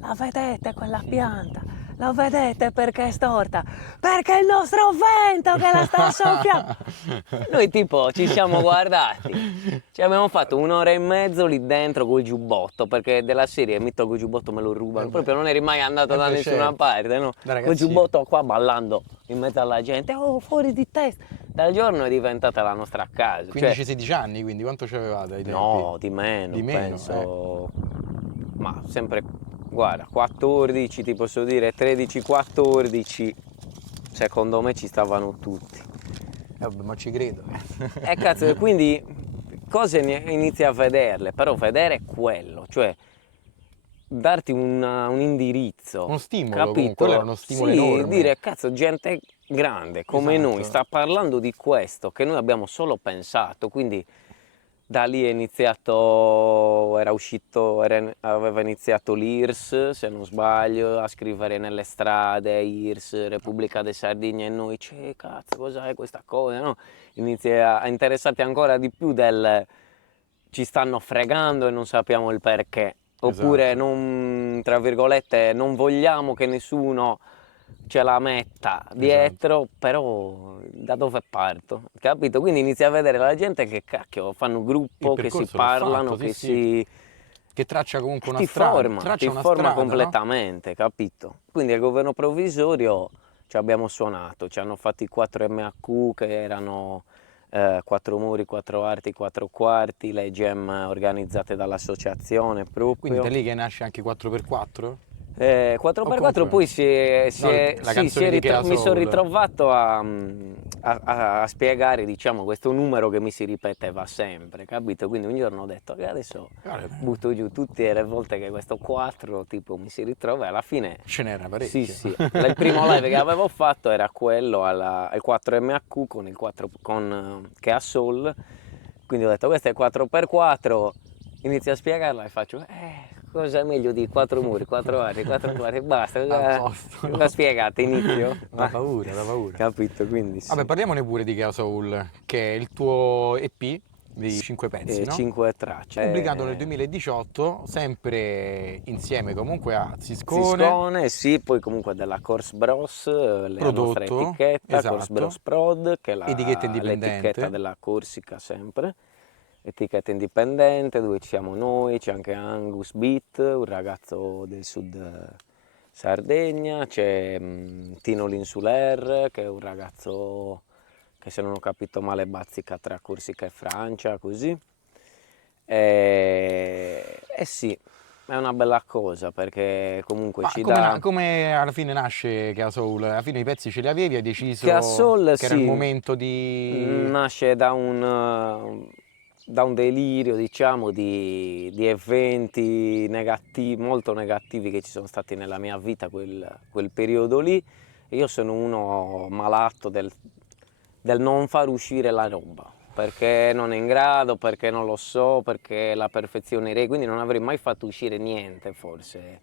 la vedete quella pianta? La vedete perché è storta? Perché è il nostro vento che la sta soffiando! Noi tipo ci siamo guardati, ci abbiamo fatto un'ora e mezzo lì dentro col giubbotto, perché della serie mi tolgo il giubbotto me lo rubano, proprio non eri mai andato da nessuna certo. parte, no? Da Col ragazzino. giubbotto qua ballando in mezzo alla gente, oh fuori di testa! Dal giorno è diventata la nostra casa. 15-16 anni, quindi quanto ci avevate ai tempi? No, di meno, Di meno, penso, ma sempre, guarda, 14, ti posso dire 13-14, secondo me ci stavano tutti. Vabbè, ma ci credo. E cazzo, quindi cose inizi a vederle, però vedere quello, cioè darti un indirizzo, Uno stimolo, capito? comunque, quello era uno stimolo sì, enorme. dire cazzo, gente grande come Esatto. noi sta parlando di questo che noi abbiamo solo pensato, quindi da lì è iniziato, aveva iniziato l'IRS, se non sbaglio, a scrivere nelle strade, IRS, Repubblica di Sardegna, e noi, cazzo, cos'è questa cosa, no? Inizia a interessarti ancora di più del ci stanno fregando e non sappiamo il perché, oppure Esatto. non, tra virgolette, non vogliamo che nessuno ce la metta dietro, però da dove parto, capito? Quindi inizi a vedere la gente che cacchio fanno gruppo, Il che si percorso l'ha parlano, fatto, sì, che sì. Che traccia comunque una ti strada, forma, traccia ti una forma strada, no? completamente, capito? Quindi al governo provvisorio ci abbiamo suonato, ci hanno fatto i 4 MHQ che erano 4 muri, 4 arti, 4 quarti, le jam organizzate dall'associazione Quindi proprio. da lì che nasce anche 4x4? 4x4 O comunque... poi No, la canzone di Kea mi sono Soul. ritrovato a spiegare, diciamo, questo numero che mi si ripeteva sempre, capito? Quindi un giorno ho detto che adesso butto giù tutte le volte che questo 4 tipo mi si ritrova, e alla fine Ce n'era parecchio. sì, il primo live che avevo fatto era quello al 4MHQ con il 4 con Kea Soul, quindi ho detto questo è 4x4, inizio a spiegarla e faccio cosa è meglio di 4 muri, 4 arti, 4 quarti, basta, A posto. cosa spiegate, inizio? Da paura. Capito, quindi sì. Vabbè, parliamone pure di Kea Soul, che è il tuo EP di 5 pezzi, no? 5 tracce. Pubblicato nel 2018, sempre insieme comunque a Ziscone. Ziscone, sì, poi comunque della Corse Bros, la nostra etichetta, esatto. Corse Bros Prod, che è Etichetta indipendente. l'etichetta della Corsica sempre. Etichetta indipendente dove ci siamo noi, c'è anche Angus Beat, un ragazzo del sud Sardegna, c'è Tino l'Insuler che è un ragazzo che, se non ho capito male, bazzica tra Corsica e Francia, così. Sì, è una bella cosa perché comunque ci dà... Come alla fine nasce Kea Soul? Alla fine i pezzi ce li avevi, hai deciso Kea Soul, che era il momento di... nasce da un delirio, diciamo, di eventi negativi, molto negativi che ci sono stati nella mia vita quel periodo lì. E io sono uno malato del non far uscire la roba, perché non è in grado, perché non lo so, perché la perfezionerei, quindi non avrei mai fatto uscire niente, forse,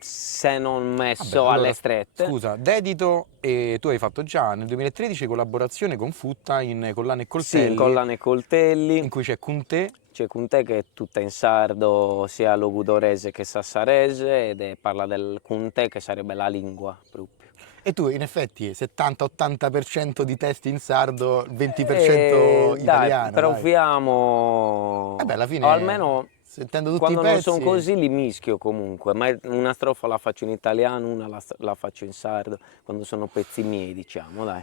se non messo Vabbè, alle strette. Scusa, dedito, e tu hai fatto già nel 2013 collaborazione con Futta in Collane e Coltelli. Sì, in Collane e Coltelli. In cui c'è Cuntè. C'è Cuntè che è tutta in sardo, sia logudorese che sassarese, ed parla del Cuntè, che sarebbe la lingua proprio. E tu in effetti 70-80% di testi in sardo, 20% italiano. Dai, proviamo. Beh, alla fine, o almeno sentendo tutti quando i pezzi... non sono così li mischio comunque, ma una strofa la faccio in italiano, una la faccio in sardo, quando sono pezzi miei, diciamo, dai.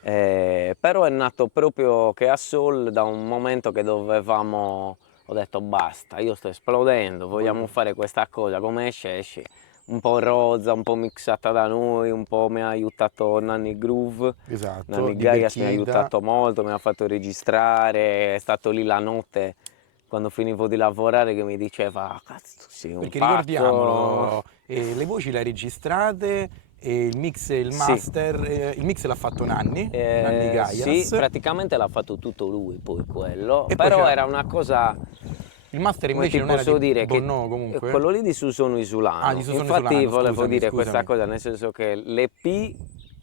Però è nato proprio Kea Soul da un momento che ho detto basta, io sto esplodendo, vogliamo fare questa cosa, come esce, un po' rozza, un po' mixata da noi, un po' mi ha aiutato Nanni Groove, esatto, Nanni Gaias mi ha aiutato molto, mi ha fatto registrare, è stato lì la notte quando finivo di lavorare che mi diceva cazzo sei un perché pazzo. ricordiamolo, le voci le hai registrate, e il mix e il master, il mix l'ha fatto Nanni Gaias. Sì, praticamente l'ha fatto tutto lui poi quello, E però poi era una cosa... Il master Come invece ti non era posso di dire Bonnò che comunque? quello lì di Susono Isulano. Ah, di Susono Infatti Isulano, volevo scusami, dire questa cosa, nel senso che l'EP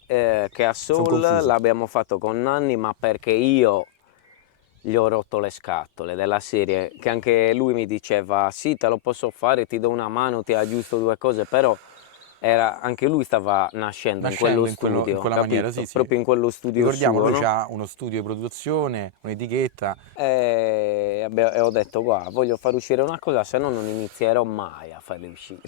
Kea Soul l'abbiamo fatto con Nanni, ma perché io gli ho rotto le scatole della serie, che anche lui mi diceva sì, te lo posso fare, ti do una mano, ti aggiusto due cose, però anche lui stava nascendo in quello studio, in quella maniera, sì, proprio in quello studio ricordiamo, suo, lui no? ha uno studio di produzione, un'etichetta. E ho detto guarda, voglio far uscire una cosa, se no non inizierò mai a farle uscire.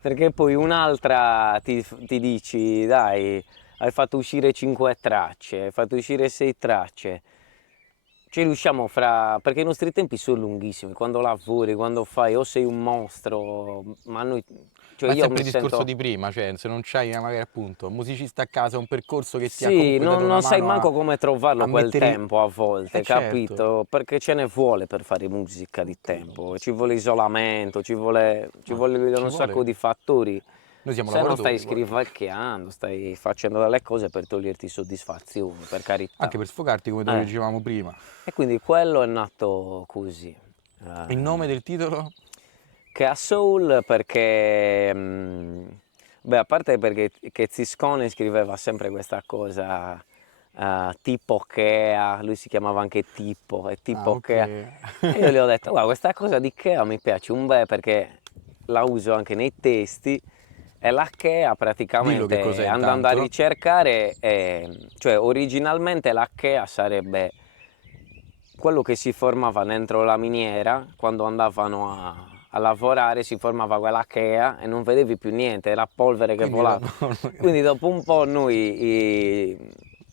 Perché poi un'altra ti dici dai, hai fatto uscire 5 tracce, hai fatto uscire 6 tracce, ci riusciamo perché i nostri tempi sono lunghissimi, quando lavori, quando fai, o sei un mostro, ma noi, cioè Ma è io sempre mi il discorso sento... di prima, cioè se non c'hai magari appunto un musicista a casa, un percorso che ti ha Sì, comunque dato una non sai mano manco come a trovarlo quel mettere... tempo a volte, certo, capito? Perché ce ne vuole per fare musica di tempo, ci vuole isolamento, ci vuole ci un sacco vuole... di fattori. Noi siamo Se no stai lavoratori poi. scrivacchiando, stai facendo delle cose per toglierti soddisfazioni, per carità. Anche per sfogarti come te lo Eh. dicevamo prima. E quindi quello è nato così. Il nome del titolo? Che a Soul perché, beh, a parte perché che Ziscone scriveva sempre questa cosa, tipo Chea, lui si chiamava anche Tipo, e Ah, tipo Chea. ok. E io gli ho detto, guarda, questa cosa di Chea mi piace un bel perché la uso anche nei testi, e la Chea Dillo che praticamente cos'è andando a intanto. ricercare, cioè originalmente la Chea sarebbe quello che si formava dentro la miniera quando andavano a lavorare, si formava quella chea e non vedevi più niente, era polvere che Quindi la... volava. Quindi dopo un po' noi,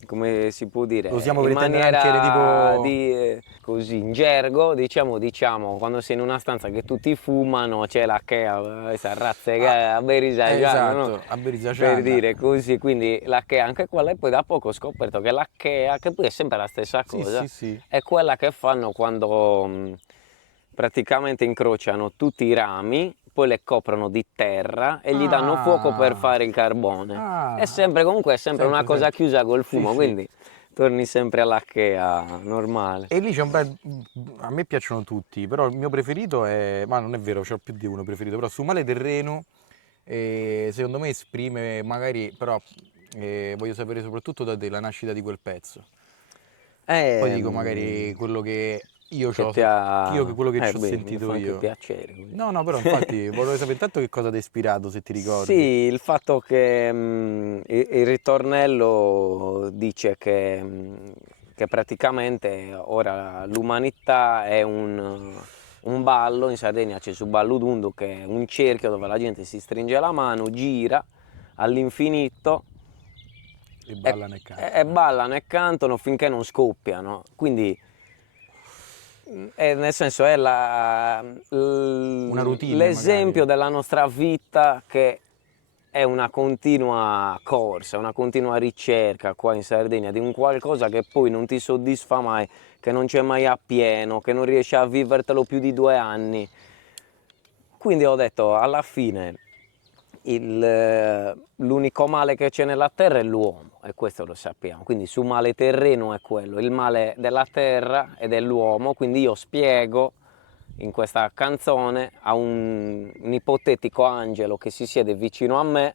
come si può lo dire, usiamo in per intendere anche maniera tipo... così, in gergo, diciamo, quando sei in una stanza che tutti fumano, c'è la chea, questa razza che Ah, a berisaggiano, no? esatto, a Per Berizzacianda. dire così, quindi la chea anche quella, e poi da poco ho scoperto che la chea, che poi è sempre la stessa Sì, cosa, sì, sì. è quella che fanno quando praticamente incrociano tutti i rami, poi le coprono di terra e gli danno fuoco per Ah, fare il carbone. È ah, sempre, comunque è sempre una sempre, cosa sempre. chiusa col Sì, fumo, sì. quindi torni sempre alla chea normale. E lì c'è un bel... A me piacciono tutti, però il mio preferito è... Ma non è vero, c'ho più di uno preferito, però su Male Terreno secondo me esprime magari, però voglio sapere soprattutto da te la nascita di quel pezzo. Poi dico magari quello che io che c'ho, ti ha... quello che ci ho beh, mi sentito fa anche io. piacere. Così. No, no, però infatti volevo sapere tanto che cosa ti ha ispirato, se ti Sì, ricordi. il fatto che il ritornello dice che praticamente ora l'umanità è un ballo, in Sardegna c'è su Ballo d'Undo che è un cerchio dove la gente si stringe la mano, gira all'infinito E e, ballano e e cantano. ballano e cantano finché non scoppiano. Quindi nel senso è Una routine magari. l'esempio della nostra vita che è una continua corsa, una continua ricerca qua in Sardegna di un qualcosa che poi non ti soddisfa mai, che non c'è mai appieno, che non riesci a vivertelo più di 2 anni. Quindi ho detto, alla fine l'unico male che c'è nella terra è l'uomo, e questo lo sappiamo, quindi su male terreno è quello, il male della terra e dell'uomo, quindi io spiego in questa canzone a un ipotetico angelo che si siede vicino a me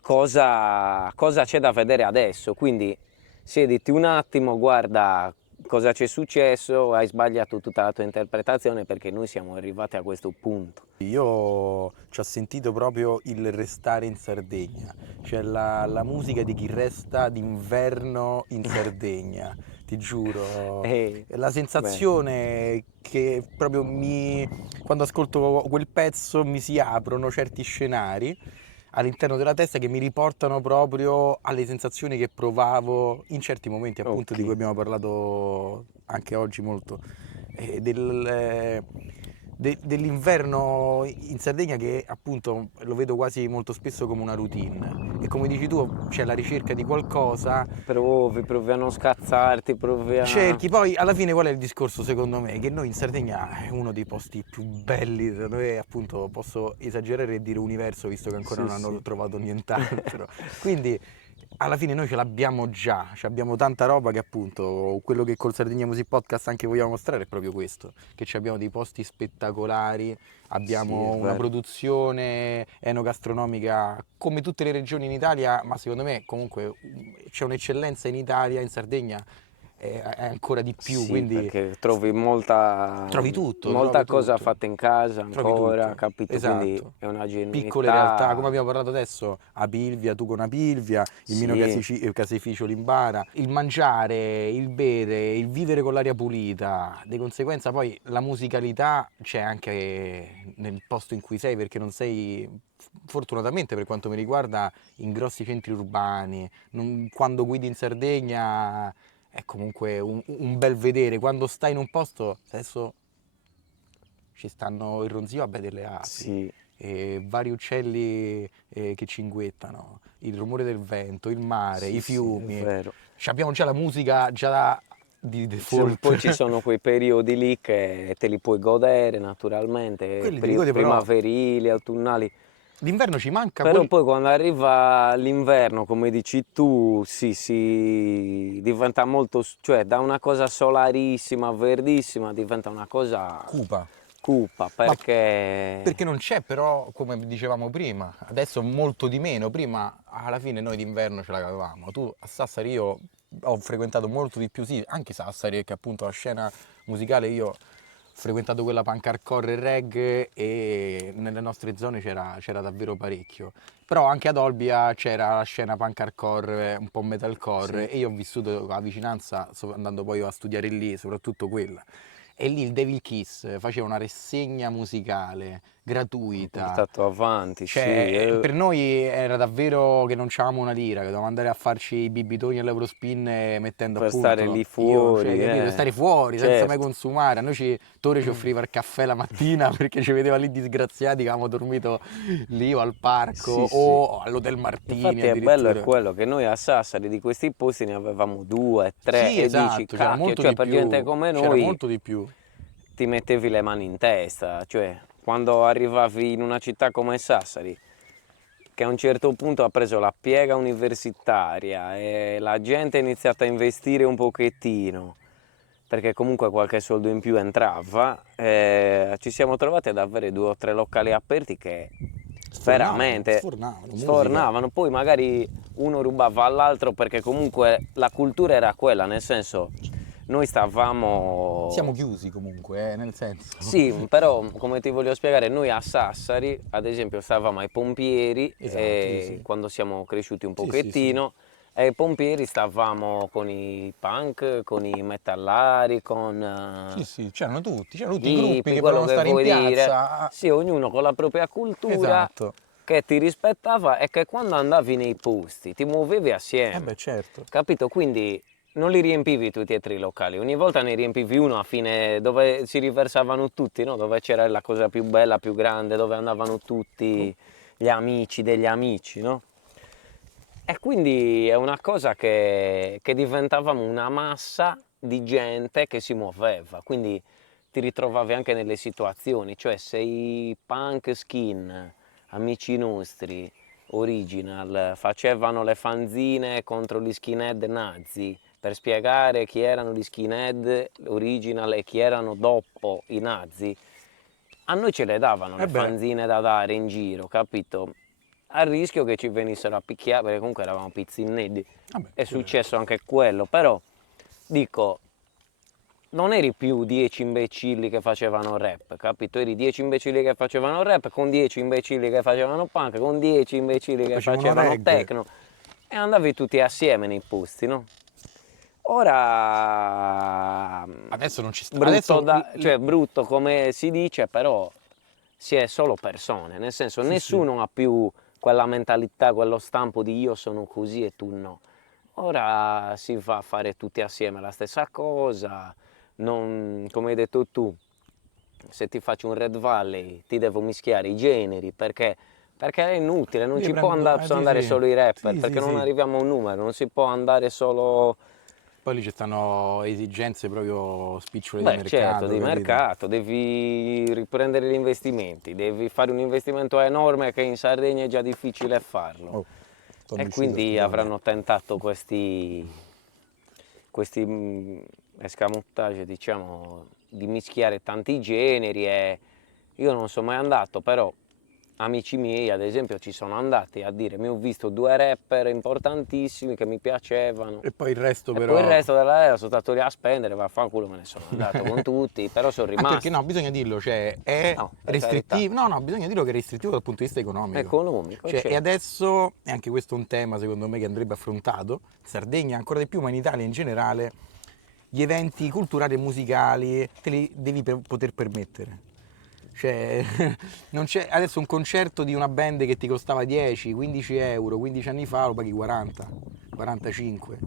cosa c'è da vedere adesso, quindi siediti un attimo, guarda cosa c'è successo, hai sbagliato tutta la tua interpretazione perché noi siamo arrivati a questo punto. Io ci ho sentito proprio il restare in Sardegna, cioè la musica di chi resta d'inverno in Sardegna, ti giuro. La Beh, sensazione che proprio quando ascolto quel pezzo mi si aprono certi scenari all'interno della testa che mi riportano proprio alle sensazioni che provavo in certi momenti, appunto, ok. di cui abbiamo parlato anche oggi molto, del, dell'inverno in Sardegna, che appunto lo vedo quasi molto spesso come una routine. E come dici tu, c'è la ricerca di qualcosa. Provi a non scazzarti, provi a... Cerchi, poi alla fine qual è il discorso secondo me? Che noi in Sardegna è uno dei posti più belli, secondo me appunto posso esagerare e dire universo, visto che ancora Sì, non hanno sì. trovato nient'altro. Quindi alla fine noi ce l'abbiamo già, cioè abbiamo tanta roba che appunto quello che col Sardegna Music Podcast anche vogliamo mostrare è proprio questo, che abbiamo dei posti spettacolari, Sì, è abbiamo una vero. produzione enogastronomica come tutte le regioni in Italia, ma secondo me comunque c'è un'eccellenza in Italia, in Sardegna è ancora di più, Sì, quindi perché trovi molta, trovi molta cosa tutto, fatta in casa trovi ancora, tutto, capito? Quindi esatto. è una Piccole realtà, come genuinità. abbiamo parlato adesso, Apilvia, tu con Apilvia, il Mino Sì, Caseificio Limbara, il mangiare, il bere, il vivere con l'aria pulita, di conseguenza poi la musicalità c'è anche nel posto in cui sei, perché non sei, fortunatamente per quanto mi riguarda, in grossi centri urbani, quando guidi in Sardegna è comunque un bel vedere. Quando stai in un posto, adesso ci stanno il ronzio, vabbè, delle api, Sì, e vari uccelli che cinguettano, il rumore del vento, il mare, sì, i sì, fiumi. è vero. Abbiamo già la musica già di default. Poi ci sono quei periodi lì che te li puoi godere naturalmente, Quelli te li godi, però primaverili, autunnali. d'inverno ci manca Però poi quando arriva l'inverno, come dici tu, sì, diventa molto, cioè da una cosa solarissima, verdissima, diventa una cosa cupa. cupa, perché Perché non c'è però, come dicevamo prima, adesso molto di meno, prima alla fine noi d'inverno ce la cavavamo. Tu a Sassari, io ho frequentato molto di più, sì, anche Sassari, perché appunto la scena musicale io ho frequentato quella punk hardcore e reggae e nelle nostre zone c'era davvero parecchio. Però anche ad Olbia c'era la scena punk hardcore, un po' metalcore, sì, e io ho vissuto la vicinanza, andando poi a studiare lì, soprattutto quella. E lì il Devil Kiss faceva una rassegna musicale gratuita. portato avanti, sì. Cioè, per noi era davvero che non c'avevamo una lira, che dovevamo andare a farci i bibitoni all'Eurospin mettendo Per stare appunto lì io, cioè, fuori, capito? Per stare fuori senza mai certo. consumare. A noi Tore ci offriva il caffè la mattina perché ci vedeva lì disgraziati che avevamo dormito lì o al parco Sì, sì. o all'Hotel Martini Infatti è bello è addirittura. quello che noi a Sassari di questi posti ne avevamo 2, 3 Sì, e dici esatto, c'era cacchio, molto cioè di per più, gente come c'era noi molto di più. ti mettevi le mani in testa, cioè quando arrivavi in una città come Sassari, che a un certo punto ha preso la piega universitaria e la gente ha iniziato a investire un pochettino, perché comunque qualche soldo in più entrava, ci siamo trovati ad avere 2 o 3 locali aperti che veramente Sfornavano, musica. sfornavano, poi magari uno rubava all'altro perché comunque la cultura era quella, nel senso noi stavamo... Siamo chiusi comunque, nel senso. Sì, però come ti voglio spiegare, noi a Sassari, ad esempio, stavamo ai pompieri Esatto, sì, sì. quando siamo cresciuti un Sì, sì, pochettino, e ai pompieri stavamo con i punk, con i metallari, con Sì, c'erano tutti i gli gruppi hippie, che quello volevano che stare in vuoi dire. piazza. Sì, ognuno con la propria cultura Esatto. che ti rispettava e che quando andavi nei posti ti muovevi assieme. Beh, certo. Capito? Quindi non li riempivi tutti e tre i locali, ogni volta ne riempivi uno a fine dove si riversavano tutti, no? Dove c'era la cosa più bella, più grande, dove andavano tutti gli amici degli amici, no? E quindi è una cosa che diventavamo una massa di gente che si muoveva, quindi ti ritrovavi anche nelle situazioni, cioè se i punk skin, amici nostri, original, facevano le fanzine contro gli skinhead nazi per spiegare chi erano gli skinhead original e chi erano dopo i nazi, a noi ce le davano le fanzine da dare in giro, capito? A rischio che ci venissero a picchiare, perché comunque eravamo pizzinnedi. È successo anche quello, però dico, non eri più 10 imbecilli che facevano rap, capito? Eri 10 imbecilli che facevano rap, con 10 imbecilli che facevano punk, con 10 imbecilli che facevano techno, e andavi tutti assieme nei posti, no? Ora Adesso non ci sta. brutto, cioè brutto come si dice, però si è solo persone, nel senso nessuno ha più quella mentalità, quello stampo di io sono così e tu no. Ora si va a fare tutti assieme la stessa cosa, non, come hai detto tu, se ti faccio un Red Valley ti devo mischiare i generi perché è inutile, non ci può andare solo i rapper, perché non arriviamo a un numero, non si può andare solo... Poi lì ci stanno esigenze proprio spicciole di mercato. Certo, di capito? mercato, devi riprendere gli investimenti, devi fare un investimento enorme che in Sardegna è già difficile farlo. E quindi avranno tentato questi escamotage, diciamo, di mischiare tanti generi e io non sono mai andato, però amici miei ad esempio ci sono andati a dire mi ho visto 2 rapper importantissimi che mi piacevano e poi il resto e poi il resto della era sono stato lì a spendere, vaffanculo, me ne sono andato con tutti, però sono rimasto. Perché no, bisogna dirlo, cioè è restrittivo, no, bisogna dirlo che è restrittivo dal punto di vista economico. Cioè, e adesso, e anche questo è un tema secondo me che andrebbe affrontato, in Sardegna ancora di più, ma in Italia in generale, gli eventi culturali e musicali te li devi poter permettere. Cioè, non c'è adesso un concerto di una band che ti costava 10, 15 euro, 15 anni fa lo paghi 40, 45.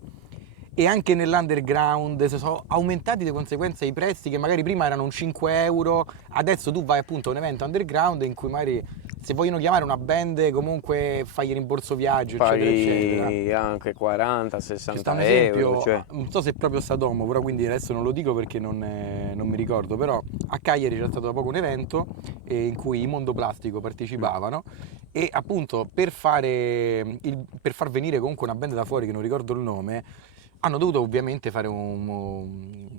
E anche nell'underground sono aumentati di conseguenza i prezzi, che magari prima erano un 5 euro, adesso tu vai appunto a un evento underground in cui magari se vogliono chiamare una band comunque fai il rimborso viaggio, eccetera, eccetera. Paghi anche 40, Ci sta 60 un esempio, euro, cioè. non so se è proprio Sadomo, però quindi adesso non lo dico perché non mi ricordo, però a Cagliari c'è stato da poco un evento in cui i Mondo Plastico partecipavano e appunto per far venire comunque una band da fuori che non ricordo il nome, hanno dovuto ovviamente fare un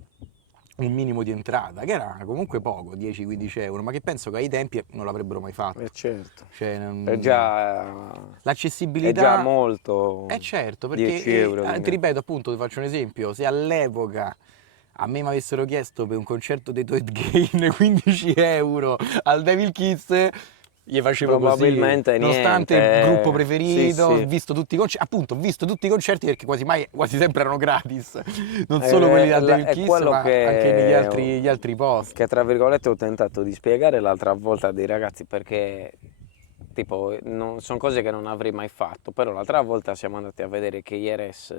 minimo di entrata, che era comunque poco, 10-15 euro, ma che penso che ai tempi non l'avrebbero mai fatto. Certo. Cioè, È già l'accessibilità molto. certo, perché 10 euro. ti ripeto appunto, ti faccio un esempio, se all'epoca a me mi avessero chiesto per un concerto dei Toad Gain 15 euro al Devil Kids, gli facevo probabilmente così, nonostante niente. il gruppo preferito, Sì, ho sì. visto tutti i concerti, appunto, ho visto tutti i concerti perché quasi sempre erano gratis, non solo quelli al Devil Kids, ma anche negli altri posti. Che tra virgolette ho tentato di spiegare l'altra volta dei ragazzi, perché tipo sono cose che non avrei mai fatto, però l'altra volta siamo andati a vedere KRS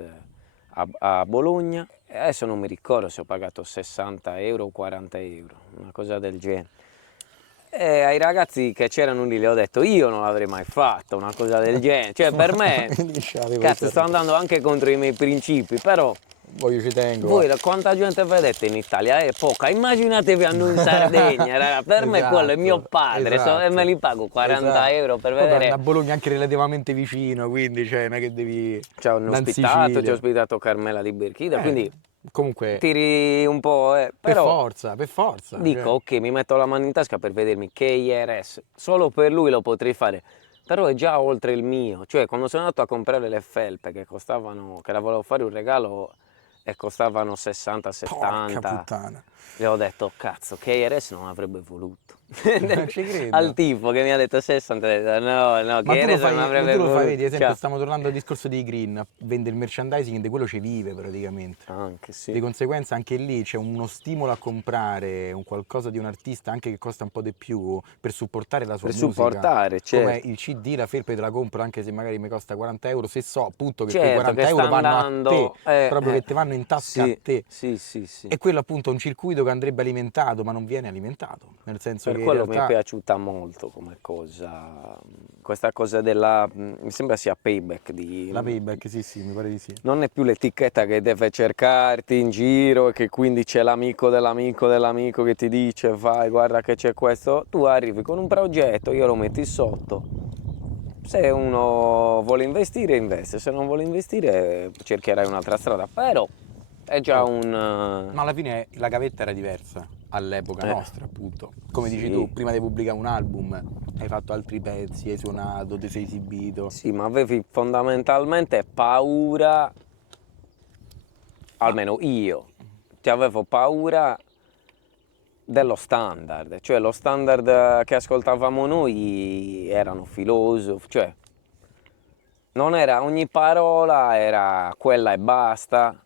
a Bologna e adesso non mi ricordo se ho pagato 60 euro o 40 euro, una cosa del genere. E ai ragazzi che c'erano lì le ho detto io non l'avrei mai fatto una cosa del genere, cioè per me cazzo sto andando anche contro i miei principi, però Voglio ci tengo. voi quanta gente vedete in Italia? È poca, immaginatevi a noi in Sardegna, raga. Per me quello è mio padre, e me li pago 40 euro per vedere. A Bologna anche relativamente vicino, quindi cioè, non è che devi... Ci hanno ospitato, ci ha ospitato Carmela di Berchida, quindi comunque tiri un po', però per forza. dico, cioè. ok, mi metto la mano in tasca per vedermi KRS, solo per lui lo potrei fare, però è già oltre il mio. Cioè, quando sono andato a comprare le felpe che costavano, che la volevo fare un regalo e costavano 60-70, Porca puttana. le ho detto, cazzo, KRS non avrebbe voluto. Non ci credo. Al tipo che mi ha detto 60, ho detto, no, Ma KRS non avrebbe tu lo voluto. fai, vedi, ad esempio, Cioè, stiamo tornando al discorso dei Green, vende il merchandising, di quello ci vive praticamente. anche sì. Di conseguenza anche lì c'è uno stimolo a comprare un qualcosa di un artista anche che costa un po' di più per supportare la sua musica. Supportare, certo. Come il CD, la felpe te la compro anche se magari mi costa 40 euro, se so appunto che Certo, quei 40 che euro sta vanno andando, a te, proprio che ti vanno in tasca sì, a te. Sì. E quello appunto è un circuito che andrebbe alimentato, ma non viene alimentato, nel senso Per che quello in realtà... mi è piaciuta molto come cosa, questa cosa della, mi sembra sia Payback di... La Payback, sì, mi pare di sì. Non è più l'etichetta che deve cercarti in giro e che quindi c'è l'amico dell'amico che ti dice vai guarda che c'è questo, tu arrivi con un progetto, io lo metti sotto, se uno vuole investire investe, se non vuole investire cercherai un'altra strada, però è già Ma alla fine la gavetta era diversa all'epoca nostra, appunto. Come dici tu, prima di pubblicare un album hai fatto altri pezzi, hai suonato, ti sei esibito. Sì, ma avevi fondamentalmente paura, almeno io, ti avevo paura dello standard, cioè lo standard che ascoltavamo noi erano filosofi, cioè non era, ogni parola era quella e basta.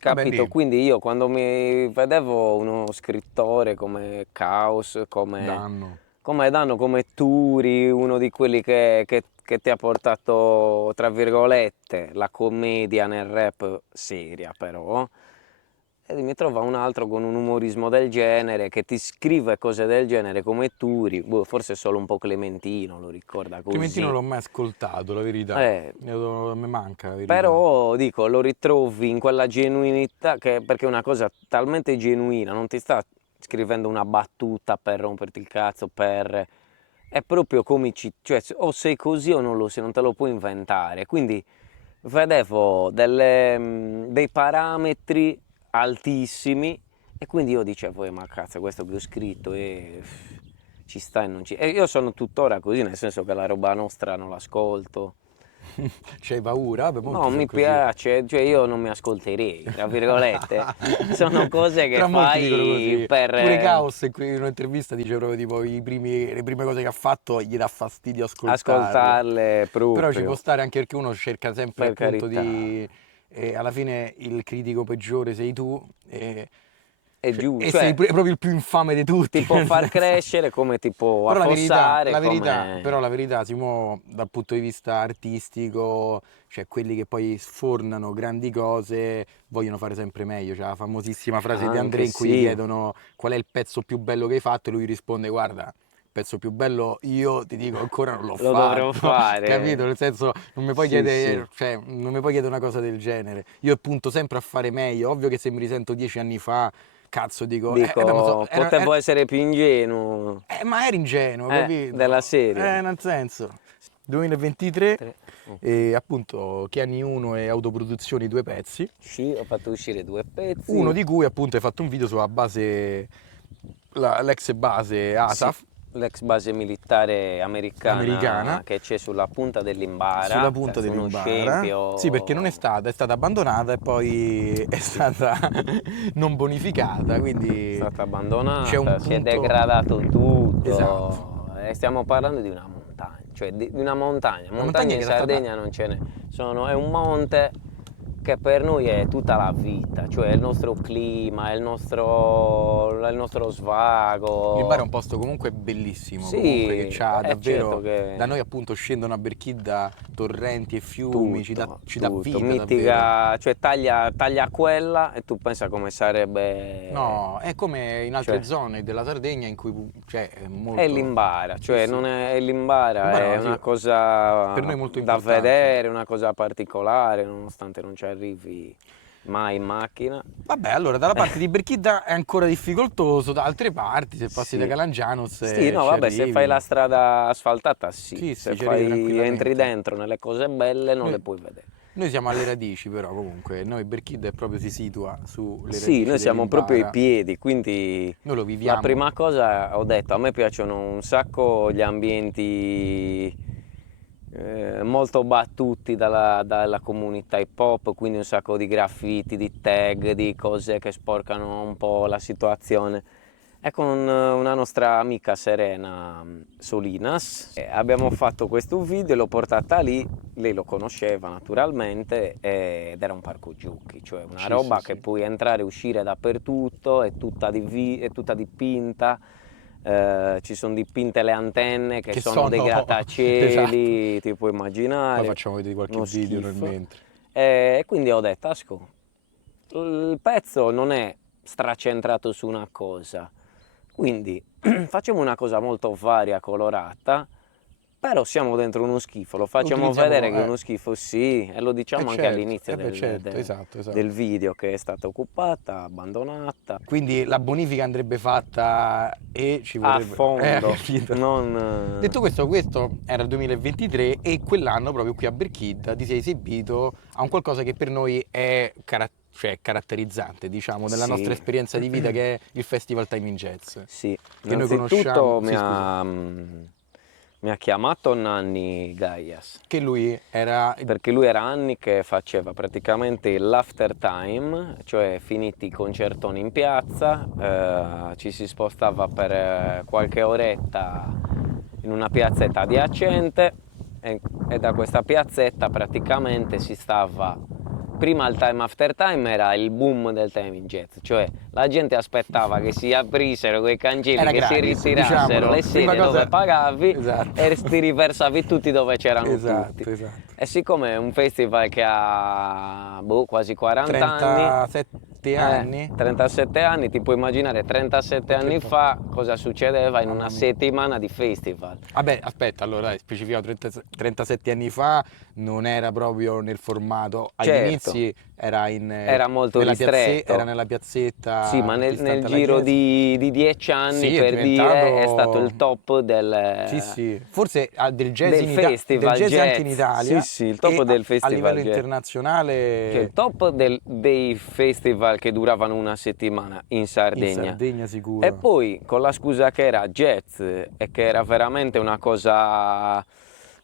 Capito? Quindi io quando mi vedevo uno scrittore come Caos, come Danno, come Turi, uno di quelli che ti ha portato, tra virgolette, la commedia nel rap seria però, e mi trova un altro con un umorismo del genere, che ti scrive cose del genere come Turi, forse solo un po' Clementino lo ricorda così. Clementino non l'ho mai ascoltato, la verità, mi manca la verità. Però dico, lo ritrovi in quella genuinità, perché è una cosa talmente genuina, non ti sta scrivendo una battuta per romperti il cazzo, è proprio come cioè o sei così o non lo sei, non te lo puoi inventare, quindi vedevo dei parametri altissimi e quindi io dicevo ma cazzo questo che ho scritto ci sta e non ci... E io sono tuttora così, nel senso che la roba nostra non l'ascolto. C'hai paura? No, mi piace, cioè io non mi ascolterei, tra virgolette. Sono cose che fai per... Pure Caos in un'intervista dice proprio tipo le prime cose che ha fatto gli dà fastidio ascoltarle proprio. Però ci può stare anche perché uno cerca sempre appunto di... alla fine il critico peggiore sei tu è giusto. E Cioè, sei proprio il più infame di tutti. ti può far crescere come ti può Però affossare. la verità, Simo, dal punto di vista artistico, cioè quelli che poi sfornano grandi cose vogliono fare sempre meglio. C'è la famosissima frase di Anche André in cui gli sì. chiedono qual è il pezzo più bello che hai fatto e lui risponde: guarda, il pezzo più bello io ti dico ancora non l'ho Lo fatto. dovrò fare. Capito? Nel senso, non mi puoi Sì, chiedere, sì. cioè, non mi puoi chiedere una cosa del genere. Io punto sempre a fare meglio. Ovvio che se mi risento 10 anni fa, cazzo, dico, beh, ma Dico, potevo essere più ingenuo. ma eri ingenuo, capito? Della serie. Nel senso, 2023 Oh. e appunto Chiani 1 e autoproduzioni 2 pezzi, Sì, ho fatto uscire 2 pezzi. uno di cui appunto hai fatto un video sulla base, l'ex base ASAF, Sì, l'ex base militare americana che c'è sulla punta dell'Imbara. sulla punta su uno dell'Imbara. scempio. Sì, perché non è stata abbandonata e poi è stata non bonificata, quindi È stata abbandonata, c'è un si è punto- degradato tutto. Esatto. E stiamo parlando di una montagna, cioè di una montagna. Una montagna Montagna in che era Sardegna non ce n'è. È un monte che per noi è tutta la vita, cioè il nostro clima, il nostro svago. L'Imbara è un posto comunque bellissimo, Sì, comunque che c'ha davvero, certo che da noi appunto scendono a Berchidda torrenti e fiumi, ci dà tutto, vita davvero. mitiga, cioè taglia quella e tu pensa come sarebbe. No, è come in altre Cioè, zone della Sardegna in cui cioè, è molto... è l'Imbara, cioè Sì, sì. non è l'Imbara, L'Imbara, è sì, una cosa per noi molto da importante. vedere, una cosa particolare, nonostante non ci arrivi mai in macchina. Vabbè, allora dalla parte di Berchidda è ancora difficoltoso, da altre parti, se passi Sì. da Calangianos Sì, no, ci vabbè, se arrivi. fai la strada asfaltata, sì. Sì, Se ci arrivi fai, tranquillamente. entri dentro nelle cose belle, non Noi- le puoi vedere. Noi siamo alle radici però comunque, noi Berchidda è proprio si situa sulle Sì, radici noi siamo proprio ai dell'Imbara. piedi, quindi Noi lo viviamo. la prima cosa ho detto, a me piacciono un sacco gli ambienti molto battuti dalla comunità hip hop, quindi un sacco di graffiti, di tag, di cose che sporcano un po' la situazione. E con una nostra amica Serena Solinas abbiamo fatto questo video, l'ho portata lì, lei lo conosceva naturalmente ed era un parco giochi, cioè una Sì, roba sì, che sì. puoi entrare e uscire dappertutto, è tutta dipinta, ci sono dipinte le antenne che sono dei grattacieli, ti puoi immaginare. Poi facciamo vedere qualche uno video schifo. nel mentre. E quindi ho detto, asco, il pezzo non è stracentrato su una cosa, quindi facciamo una cosa molto varia, colorata, però siamo dentro uno schifo, lo facciamo Utilizziamo, vedere che è uno schifo, sì, e lo diciamo anche certo, all'inizio certo, esatto. del video, che è stata occupata, abbandonata. Quindi la bonifica andrebbe fatta e ci A vorrebbe... fondo, capito? non... Detto questo era il 2023 e quell'anno proprio qui a Berchidda ti sei esibito a un qualcosa che per noi è caratterizzante, diciamo, della Sì. nostra esperienza di vita, che è il Festival Time in Jazz. Sì, Che noi innanzitutto conosciamo... mi ha chiamato Nanni Gaias, Che lui era... perché lui era anni che faceva praticamente l'after time, cioè finiti i concertoni in piazza, ci si spostava per qualche oretta in una piazzetta adiacente e da questa piazzetta praticamente si stava... Prima il time after time era il boom del time in jazz, cioè la gente aspettava che si aprissero quei cancelli, Era che gratis, si ritirassero diciamolo. le Prima sedie cosa- dove pagavi Esatto. e ti riversavi tutti dove c'erano tutti. Esatto. E siccome è un festival che ha quasi 40 anni, 37 anni? 37 anni, ti puoi immaginare 37 anni fa cosa succedeva in Mamma una mia. settimana di festival. Vabbè, aspetta, allora dai, specifichiamo 37 anni fa, non era proprio nel formato, agli Certo. inizi era Era molto nella ristretto. era nella piazzetta. Sì, ma nel distante alla giro chiesa. di 10 anni, Sì, è per diventato- dire, è stato il top del, Sì, forse del jazz, del festival del jazz anche in jazz. Italia. Sì, il top e del a festival livello jazz. internazionale, Cioè, il top dei festival che duravano una settimana in in Sardegna. Sardegna sicuro. E poi con la scusa che era jazz e che era veramente una cosa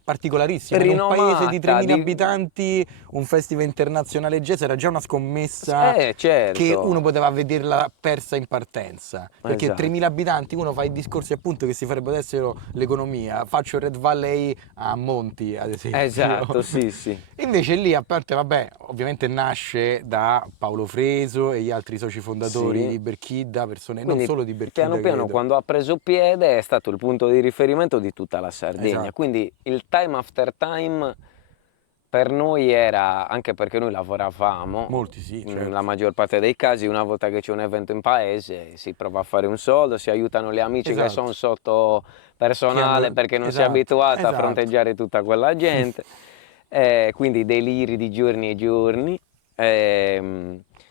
particolarissima, in un paese di rinomata, 3.000 abitanti, un festival internazionale jazz era già una scommessa certo. che uno poteva vederla persa in partenza, perché Esatto. 3.000 abitanti, uno fa i discorsi appunto che si farebbe adesso l'economia, faccio Red Valley a Monti ad esempio. Esatto, sì, sì. Invece lì, a parte, vabbè, ovviamente nasce da Paolo Freso e gli altri soci fondatori Sì. di Berchidda, persone Quindi, non solo di Berchidda, piano piano, credo. quando ha preso piede, è stato il punto di riferimento di tutta la Sardegna. Esatto. Quindi il time after time per noi era, anche perché noi lavoravamo, Molti sì, certo. nella maggior parte dei casi, una volta che c'è un evento in paese, si prova a fare un soldo, si aiutano gli amici che Esatto. sono sotto personale hanno- perché non si è esatto, abituato a esatto. fronteggiare tutta quella gente. Quindi deliri di giorni e giorni.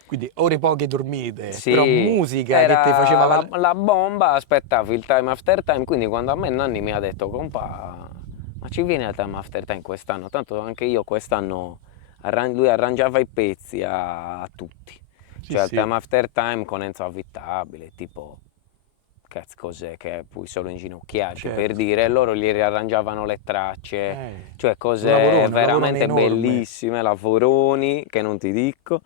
Quindi ore poche dormite, Sì, però musica che era ti faceva la bomba, aspettavo il time after time, quindi quando a me Nanni mi ha detto compa, ma ci viene il time after time quest'anno, tanto anche io quest'anno, lui arrangiava i pezzi a tutti, Sì, cioè sì. il time after time con Enzo Avvitabile, tipo, cazzo cos'è che puoi solo inginocchiarti Certo. per dire, e loro gli riarrangiavano le tracce, cioè Un cose lavorone veramente enorme. bellissime, lavoroni che non ti dico.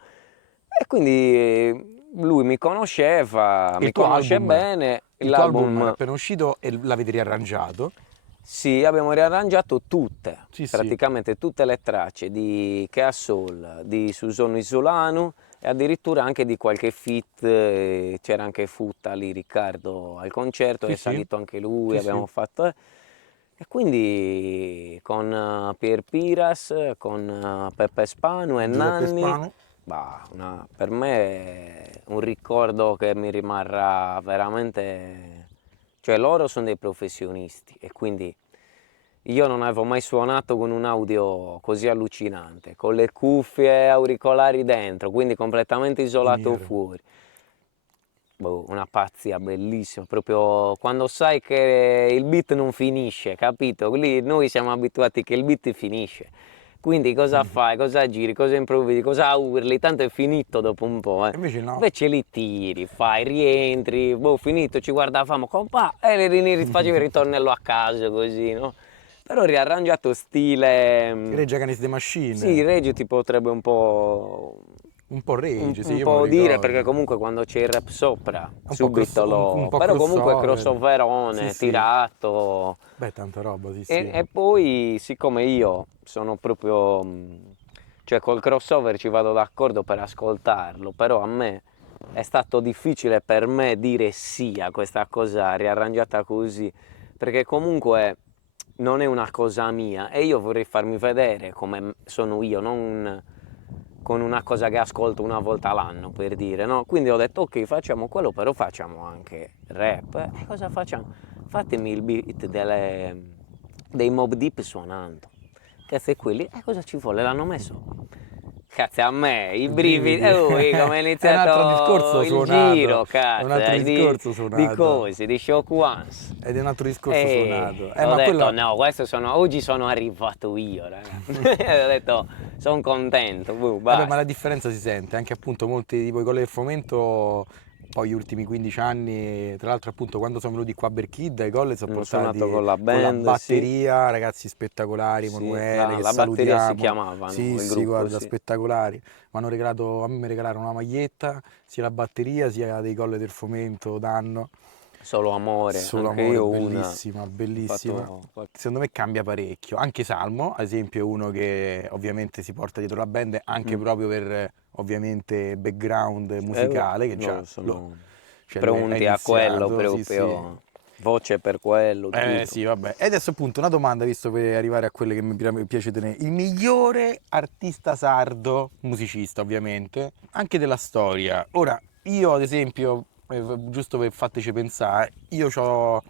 E quindi lui mi conosceva, Il mi tuo conosce album, bene, il tuo album era appena uscito e l'avete riarrangiato. sì, abbiamo riarrangiato tutte, Sì, sì. praticamente tutte le tracce di Kea Soul, di Susono Isolano e addirittura anche di qualche feat, c'era anche Futta lì, Riccardo al concerto, Sì, è sì. salito anche lui, Sì, abbiamo sì. fatto... E quindi con Pier Piras, con Peppe Spanu e Giuseppe Nanni... Spano. Bah, per me è un ricordo che mi rimarrà veramente, cioè loro sono dei professionisti e quindi io non avevo mai suonato con un audio così allucinante, con le cuffie e auricolari dentro, quindi completamente isolato In-ear. fuori. Boh, una pazzia bellissima, proprio quando sai che il beat non finisce, capito? Lì noi siamo abituati che il beat finisce. Quindi cosa fai, cosa giri, cosa improvvisi, cosa urli, tanto è finito dopo un po'. Invece no. Invece li tiri, fai, rientri, boh, finito, ci guardavamo, compa, e facevi il ritornello a casa così, no? Però riarrangiato stile... Rage Against the Machine. Sì, Reggie ti potrebbe un po'... Un po' Rage, sì, un io me lo po' dire, ricordo. perché comunque quando c'è il rap sopra, po' subito un po' però comunque crossover. crossoverone, Sì, sì. tirato... Beh, tanta roba, sì, sì. E poi, siccome io sono proprio, cioè col crossover ci vado d'accordo per ascoltarlo, però a me è stato difficile per me dire sì a questa cosa riarrangiata così, perché comunque non è una cosa mia e io vorrei farmi vedere come sono io, non con una cosa che ascolto una volta l'anno, per dire, no? Quindi ho detto ok, facciamo quello, però facciamo anche rap. E cosa facciamo? Fatemi il beat dei Mobb Deep suonando. Cazzo, e quelli, cosa ci vuole? L'hanno messo. Cazzo, a me, i brividi, come è iniziato È un altro discorso il suonato. giro, È un altro cazzo, discorso di suonato. cose, di Shock Ones. Ed è un altro discorso suonato. Ho Ma detto, quello... no, oggi sono arrivato io, ragazzi. Ho detto, sono contento, basta. ma la differenza si sente, anche appunto molti tipo i Colle del Fomento, poi gli ultimi 15 anni, tra l'altro appunto quando sono venuti qua a Berchidda, i Colle sono Hanno portati suonato con la band, batteria, ragazzi spettacolari, Sì, Emanuele, che la batteria si salutiamo. chiamavano, Sì, il sì, gruppo, guarda, sì. spettacolari. A me mi regalarono una maglietta, sia la batteria sia dei Colle del Fomento d'anno. Solo amore, Solo anche amore, io bellissima, bellissima. Secondo me cambia parecchio. Anche Salmo, ad esempio, è uno che ovviamente si porta dietro la band anche proprio per ovviamente background musicale che già loro sono cioè lui ha pronti a quello iniziato, sì, proprio, voce per quello, tutto. sì, vabbè. E adesso appunto una domanda, visto per arrivare a quelle che mi piace tenere. Il migliore artista sardo, musicista ovviamente, anche della storia. Ora, io ad esempio, giusto per fateci pensare, io ho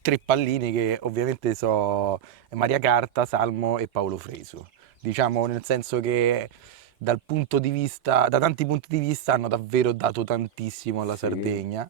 3 pallini che ovviamente so Maria Carta, Salmo e Paolo Fresu. Diciamo nel senso che da tanti punti di vista hanno davvero dato tantissimo alla Sì. Sardegna.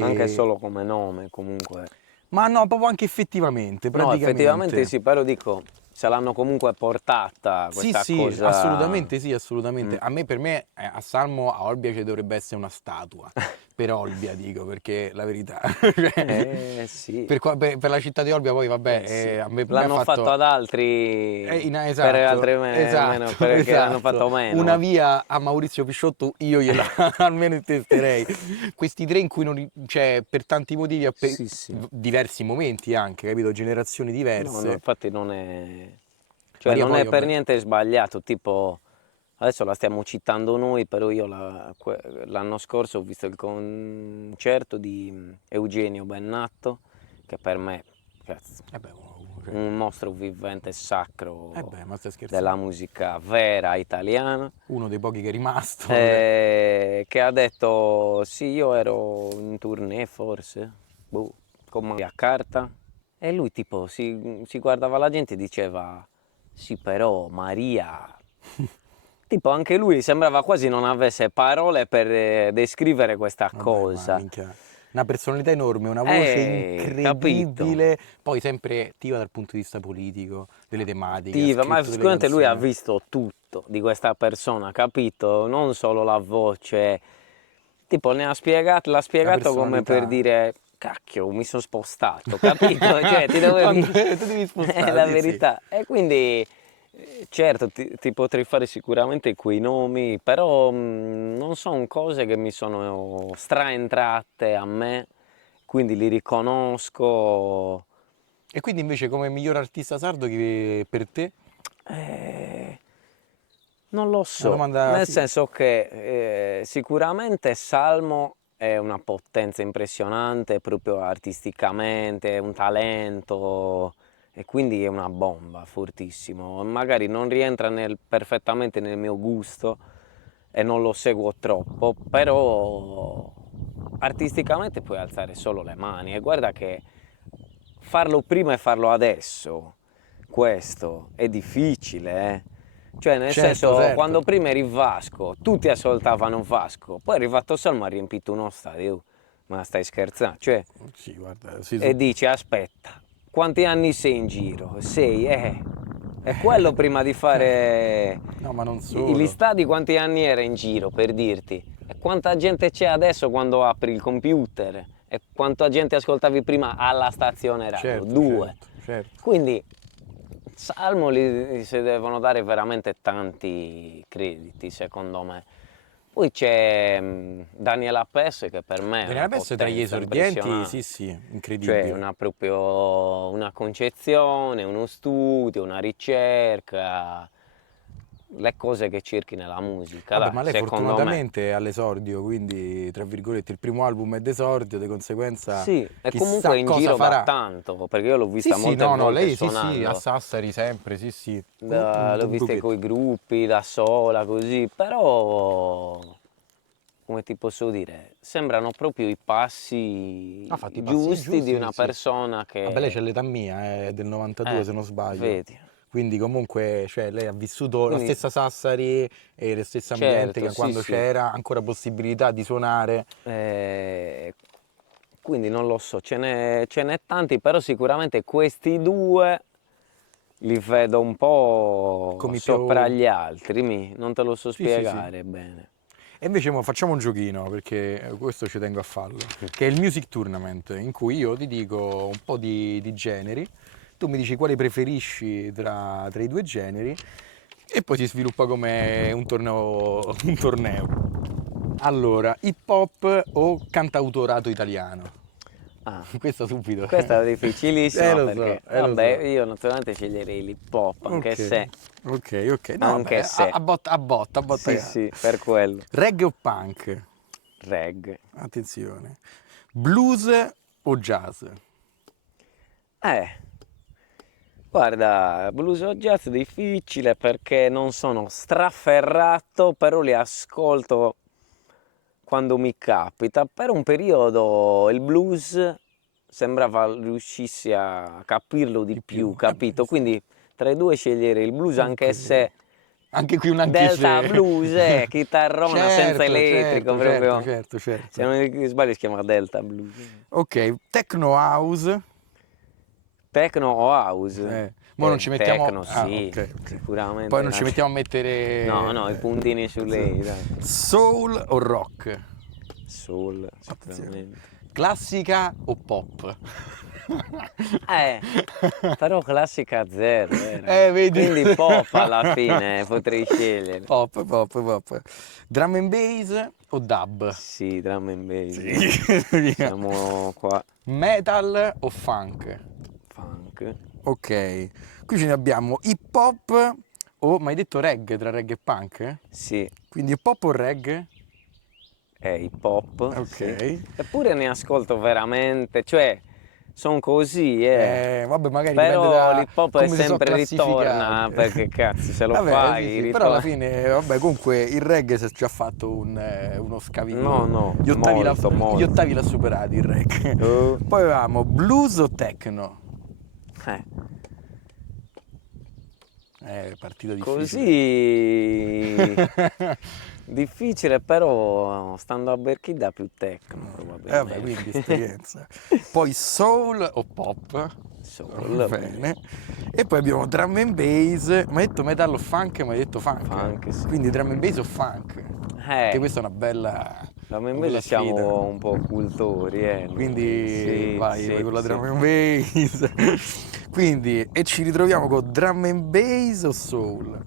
Anche solo come nome comunque. Ma no, proprio anche effettivamente, No, praticamente. effettivamente sì, però dico, se l'hanno comunque portata questa Sì, cosa... assolutamente sì, assolutamente. Mm. Per me, a Salmo, a Olbia ci dovrebbe essere una statua, per Olbia, dico, perché la verità. Cioè, sì. per la città di Olbia poi vabbè, Sì. a me L'hanno ha fatto ad altri esatto, per altri esatto, meno, perché l'hanno esatto. fatto meno. Una via a Maurizio Pisciotto io gliela almeno testerei. Questi tre in cui cioè, per tanti motivi, per Sì. diversi momenti anche, capito? Generazioni diverse. No, infatti non è, cioè Maria non poi, è per vabbè. niente sbagliato, tipo adesso la stiamo citando noi, però io l'anno scorso ho visto il concerto di Eugenio Bennato, che per me, cazzo, Beh, un mostro vivente sacro ma stai scherzando? della musica vera italiana, Uno dei pochi che è rimasto. che ha detto sì, io ero in tournée forse, con Maria Carta, e lui tipo si guardava la gente e diceva sì, però Maria, tipo anche lui sembrava quasi non avesse parole per descrivere questa Vabbè, cosa. ma minchia, una personalità enorme, una voce Capito. incredibile, poi sempre attiva dal punto di vista politico, delle tematiche, ha Ma scritto delle sicuramente lui ha canzoni. visto tutto di questa persona, capito? Non solo la voce, tipo l'ha spiegato come per personalità. dire cacchio, mi sono spostato, capito? Cioè ti dovevi... Tu devi È spostare, la sì, sì. verità. E quindi certo ti potrei fare sicuramente quei nomi, però non sono cose che mi sono straentrate a me, quindi li riconosco. E quindi invece come miglior artista sardo per te? Eh, Non lo Una so, domanda, nel sì. senso che sicuramente Salmo è una potenza impressionante proprio artisticamente, è un talento e quindi è una bomba, fortissimo. Magari non rientra perfettamente nel mio gusto e non lo seguo troppo, però artisticamente puoi alzare solo le mani e guarda che farlo prima e farlo adesso, questo è difficile, eh. Cioè, nel Certo, senso, certo. quando prima eri Vasco, tutti ascoltavano Vasco, poi è arrivato Salmo e ha riempito uno stadio. Ma stai scherzando? Cioè, Sì, guarda, sì, e dici, aspetta, quanti anni sei in giro? 6, è quello prima di fare No, ma non gli solo. stadi, quanti anni era in giro, per dirti? E quanta gente c'è adesso quando apri il computer? E quanta gente ascoltavi prima alla stazione radio? Certo, 2. certo. Quindi Salmo gli si devono dare veramente tanti crediti, secondo me. Poi c'è Daniela Pesse, che per me è Daniela una Pesse tra gli potenza esordienti, impressionante. sì, Cioè incredibile. proprio una concezione, uno studio, una ricerca, le cose che cerchi nella musica, Vabbè, dai, ma lei secondo me. fortunatamente è all'esordio, quindi, tra virgolette, il primo album è d'esordio, di conseguenza Sì, e chissà comunque in cosa giro va farà. tanto, perché io l'ho Sì, vista sì, molte no, volte lei sì, a suonando. Sassari sempre, sì. L'ho vista con i gruppi, da sola, così, però, come ti posso dire, sembrano proprio i passi Ha fatto i passi giusti di giusti, una sì. persona Vabbè, lei che... c'è l'età mia, è del 92 se non sbaglio. vedi, Quindi comunque, cioè, lei ha vissuto la quindi, stessa Sassari e lo stesso ambiente certo, che sì, quando sì. c'era ancora possibilità di suonare. Quindi non lo so, ce n'è tanti, però sicuramente questi due li vedo un po' Come sopra più... gli altri, non te lo so Sì. spiegare bene. E invece mo facciamo un giochino, perché questo ci tengo a farlo, che è il Music Tournament, in cui io ti dico un po' di generi, tu mi dici quali preferisci tra i due generi e poi si sviluppa come un torneo, un torneo. Allora, hip hop o cantautorato italiano? Ah, Questo subito. questa è difficilissima perché, Lo vabbè, so. io naturalmente sceglierei l'hip hop, anche Ok, se, ok. No, anche vabbè, se, a botta. sì, sì, per quello. Reggae o punk? Reggae. Attenzione. Blues o jazz? Guarda, blues o jazz è difficile perché non sono strafferrato, però li ascolto quando mi capita. Per un periodo il blues sembrava riuscissi a capirlo di Di più, più? Beh, capito? Quindi tra i due scegliere il blues, anche ok. se Anche qui un anche Delta se. Blues è chitarrona senza elettrico, proprio. Se Certo. non mi sbaglio si chiama Delta Blues. Ok, techno house. Techno o house? Mo non ci mettiamo. Techno Ah, sì, ok. Poi sicuramente. non ci mettiamo a mettere. No, i puntini su lei, dai. Soul o rock? Soul, sicuramente. Classica o pop? Però classica zero, vedi? Quindi pop alla fine potrei scegliere. Pop. Drum and bass o dub? Sì, drum and bass. Sì. Siamo qua. Metal o funk? Funk. Ok, qui ce ne abbiamo hip hop o, ma hai detto reggae, tra reggae e punk? Sì, Quindi hip hop o reggae? è hip hop. Ok. Sì. Eppure ne ascolto veramente, cioè sono così, Vabbè, magari dipende Però da l'hip hop come è si sono sempre ritorna, classificati. perché cazzo se lo Vabbè, fai, sì, però alla ritorna. fine, vabbè, comunque il reggae si è già fatto uno scavino. No, Gli ottavi molto. gli ottavi l'ha superati il reggae. Poi avevamo blues o techno? Eh, Partita difficile. Così difficile, però stando a Berkida più techno probabilmente. Vabbè, quindi esperienza. Poi soul o pop? Soul. Bene. E poi abbiamo drum and bass. Ma hai detto metal o funk? Ma hai detto funk? Funk, sì. Quindi drum and bass o funk? Che questa è una bella. Da me una bella invece siamo sfida. un po' cultori, noi. Quindi Sì, vai con la sì. drum and bass. Quindi, e ci ritroviamo con drum and bass o soul?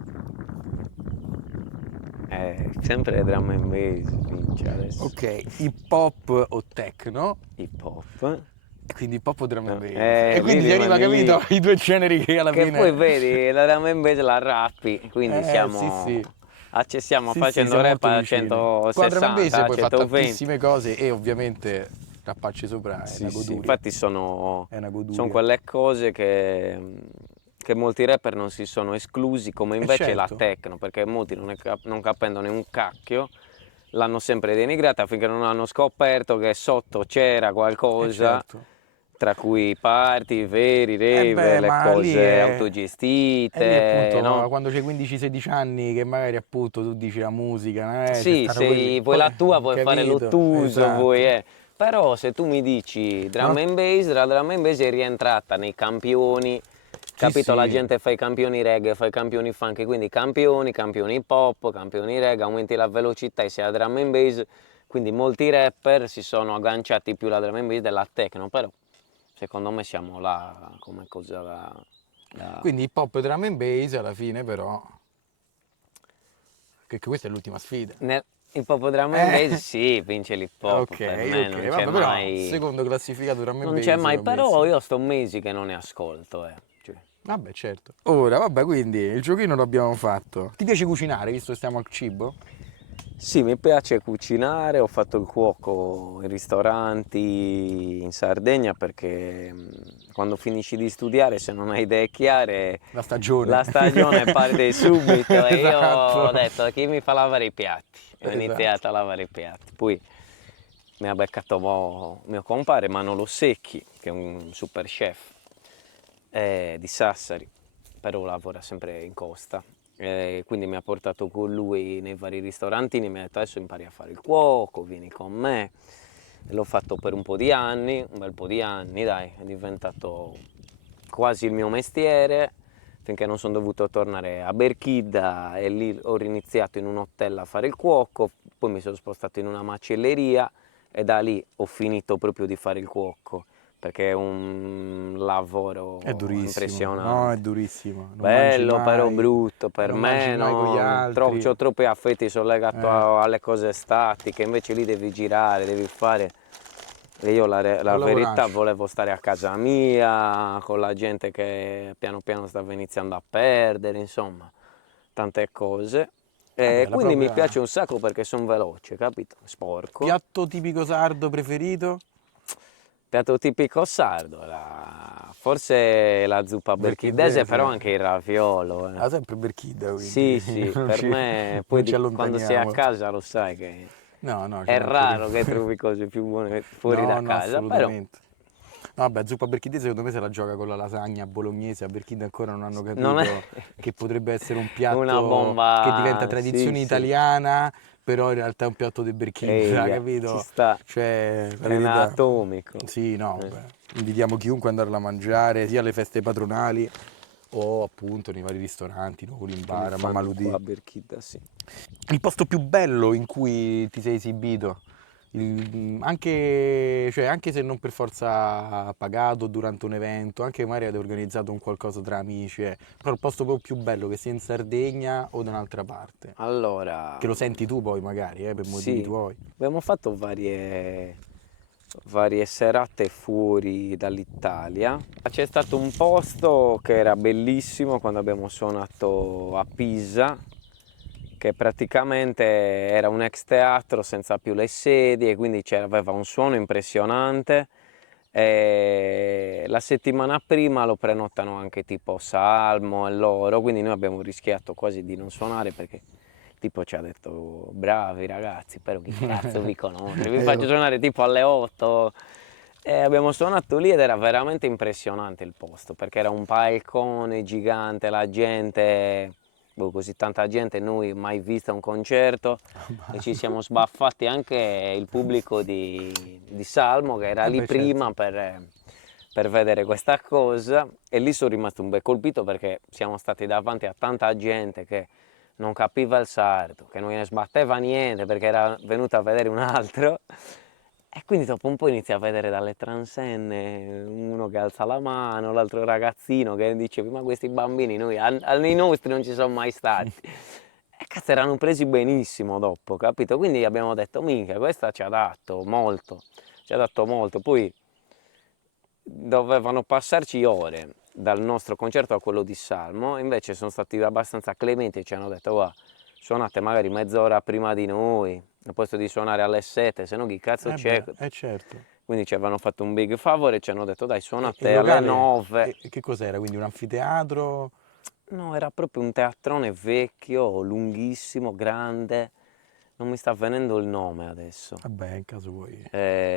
Sempre drum and bass vince adesso. Ok, hip hop o techno? Hip hop. E quindi hip hop o drum and bass. E E quindi lì si arriva, rimani capito? lì. I due generi che alla Che fine. poi vedi, la drum and bass la rappi, quindi siamo... Sì. Stiamo Sì, facendo siamo rap molto a vicini. 160, Con la drum and bass a puoi fare 120. tantissime cose e ovviamente rappacci sopra è Sì, una sì, goduria. infatti sono È una goduria. quelle cose che molti rapper non si sono esclusi, come invece certo. la techno, perché molti non capendono un cacchio, l'hanno sempre denigrata finché non hanno scoperto che sotto c'era qualcosa, certo. tra cui i party, veri, rave, le ma lì cose è autogestite, appunto no? quando c'hai 15-16 anni che magari appunto tu dici la musica, Sì, ci stanno quelli. vuoi la tua, vuoi fare Capito? l'ottuso, Esatto. Però se tu mi dici drum No? and bass, la drum and bass è rientrata nei campioni, capito? Sì. La gente fa i campioni reggae, fa i campioni funk, quindi campioni hip hop, campioni reggae, aumenti la velocità e sia drum and bass, quindi molti rapper si sono agganciati più alla drum and bass della techno, però secondo me siamo là come cosa da... Quindi hip hop e drum and bass alla fine però, che questa è l'ultima sfida. Il pop drum and bass sì, vince l'hip hop, per me non c'è vabbè, mai... però secondo classificato drum and Non bass c'è mai, l'ho però messo. io sto mesi che non ne ascolto, cioè. Vabbè, certo. Ora, vabbè, quindi il giochino l'abbiamo fatto. Ti piace cucinare, visto che stiamo al cibo? Sì, mi piace cucinare, ho fatto il cuoco in ristoranti in Sardegna perché quando finisci di studiare, se non hai idee chiare, La stagione parte subito e io Esatto. ho detto chi mi fa lavare i piatti? E ho Esatto. iniziato a lavare i piatti. Poi mi ha beccato mio compare Manolo Secchi, che è un super chef di Sassari, però lavora sempre in costa. Quindi mi ha portato con lui nei vari ristorantini, mi ha detto adesso impari a fare il cuoco, vieni con me. E l'ho fatto per un po' di anni, un bel po' di anni, dai, è diventato quasi il mio mestiere, finché non sono dovuto tornare a Berkida e lì ho riniziato in un hotel a fare il cuoco, poi mi sono spostato in una macelleria e da lì ho finito proprio di fare il cuoco. Perché è un lavoro impressionante. No, è durissimo. Non Bello, mangi però mai, brutto per non me. mangi mai con gli altri. Ho troppi affetti, sono legato alle cose statiche, invece lì devi girare, devi fare. E io la verità volevo stare a casa mia, con la gente che piano piano stava iniziando a perdere, insomma, tante cose. E quindi mi piace un sacco perché sono veloce, capito? Sporco. Piatto tipico sardo preferito? Piatto tipico sardo, forse la zuppa berchidese, però anche il raviolo. Ah, sempre Berkida, Sì, quindi. per me, poi quando sei a casa lo sai che è raro che trovi cose più buone fuori da casa, assolutamente. No, vabbè, zuppa berchidese secondo me se la gioca con la lasagna bolognese, a Berkida ancora non hanno capito che potrebbe essere un piatto una bomba, che diventa tradizione italiana, però in realtà è un piatto di Berkida, capito? Ci sta, cioè, è atomico. Sì, no, vabbè. Invitiamo chiunque ad andarla a mangiare, sia alle feste patronali o appunto nei vari ristoranti, Nuri, in bar, Mamaludi. A Berkida, sì. Il posto più bello in cui ti sei esibito anche, cioè, anche se non per forza pagato durante un evento, anche magari avete organizzato un qualcosa tra amici, però il posto proprio più bello che sia in Sardegna o da un'altra parte, Allora, che lo senti tu poi magari, per motivi sì, tuoi. abbiamo fatto varie serate fuori dall'Italia. C'è stato un posto che era bellissimo quando abbiamo suonato a Pisa, che praticamente era un ex teatro senza più le sedie, quindi aveva un suono impressionante. E la settimana prima lo prenotano anche tipo Salmo e loro, quindi noi abbiamo rischiato quasi di non suonare perché tipo ci ha detto bravi ragazzi, però chi cazzo vi conosce, vi faccio suonare tipo alle 8. E abbiamo suonato lì ed era veramente impressionante il posto, perché era un palcone gigante, la gente, così tanta gente noi mai visto un concerto, e ci siamo sbaffati anche il pubblico di Salmo che era lì Beh, prima certo. per vedere questa cosa, e lì sono rimasto un bel colpito perché siamo stati davanti a tanta gente che non capiva il sardo, che non ne sbatteva niente perché era venuto a vedere un altro. E quindi dopo un po' inizia a vedere dalle transenne uno che alza la mano, l'altro ragazzino che dice ma questi bambini ai nostri non ci sono mai stati. E cazzo erano presi benissimo dopo, capito? Quindi abbiamo detto minchia, questa ci ha dato molto. Poi dovevano passarci ore dal nostro concerto a quello di Salmo, invece sono stati abbastanza clementi e ci hanno detto guarda, suonate magari mezz'ora prima di noi, al posto di suonare alle 7, se no chi cazzo c'è? Certo. Quindi ci avevano fatto un big favore e ci hanno detto dai Il suonate alle locale, 9. che cos'era? Quindi un anfiteatro? No, era proprio un teatrone vecchio, lunghissimo, grande, non mi sta venendo il nome adesso. Vabbè, in caso vuoi.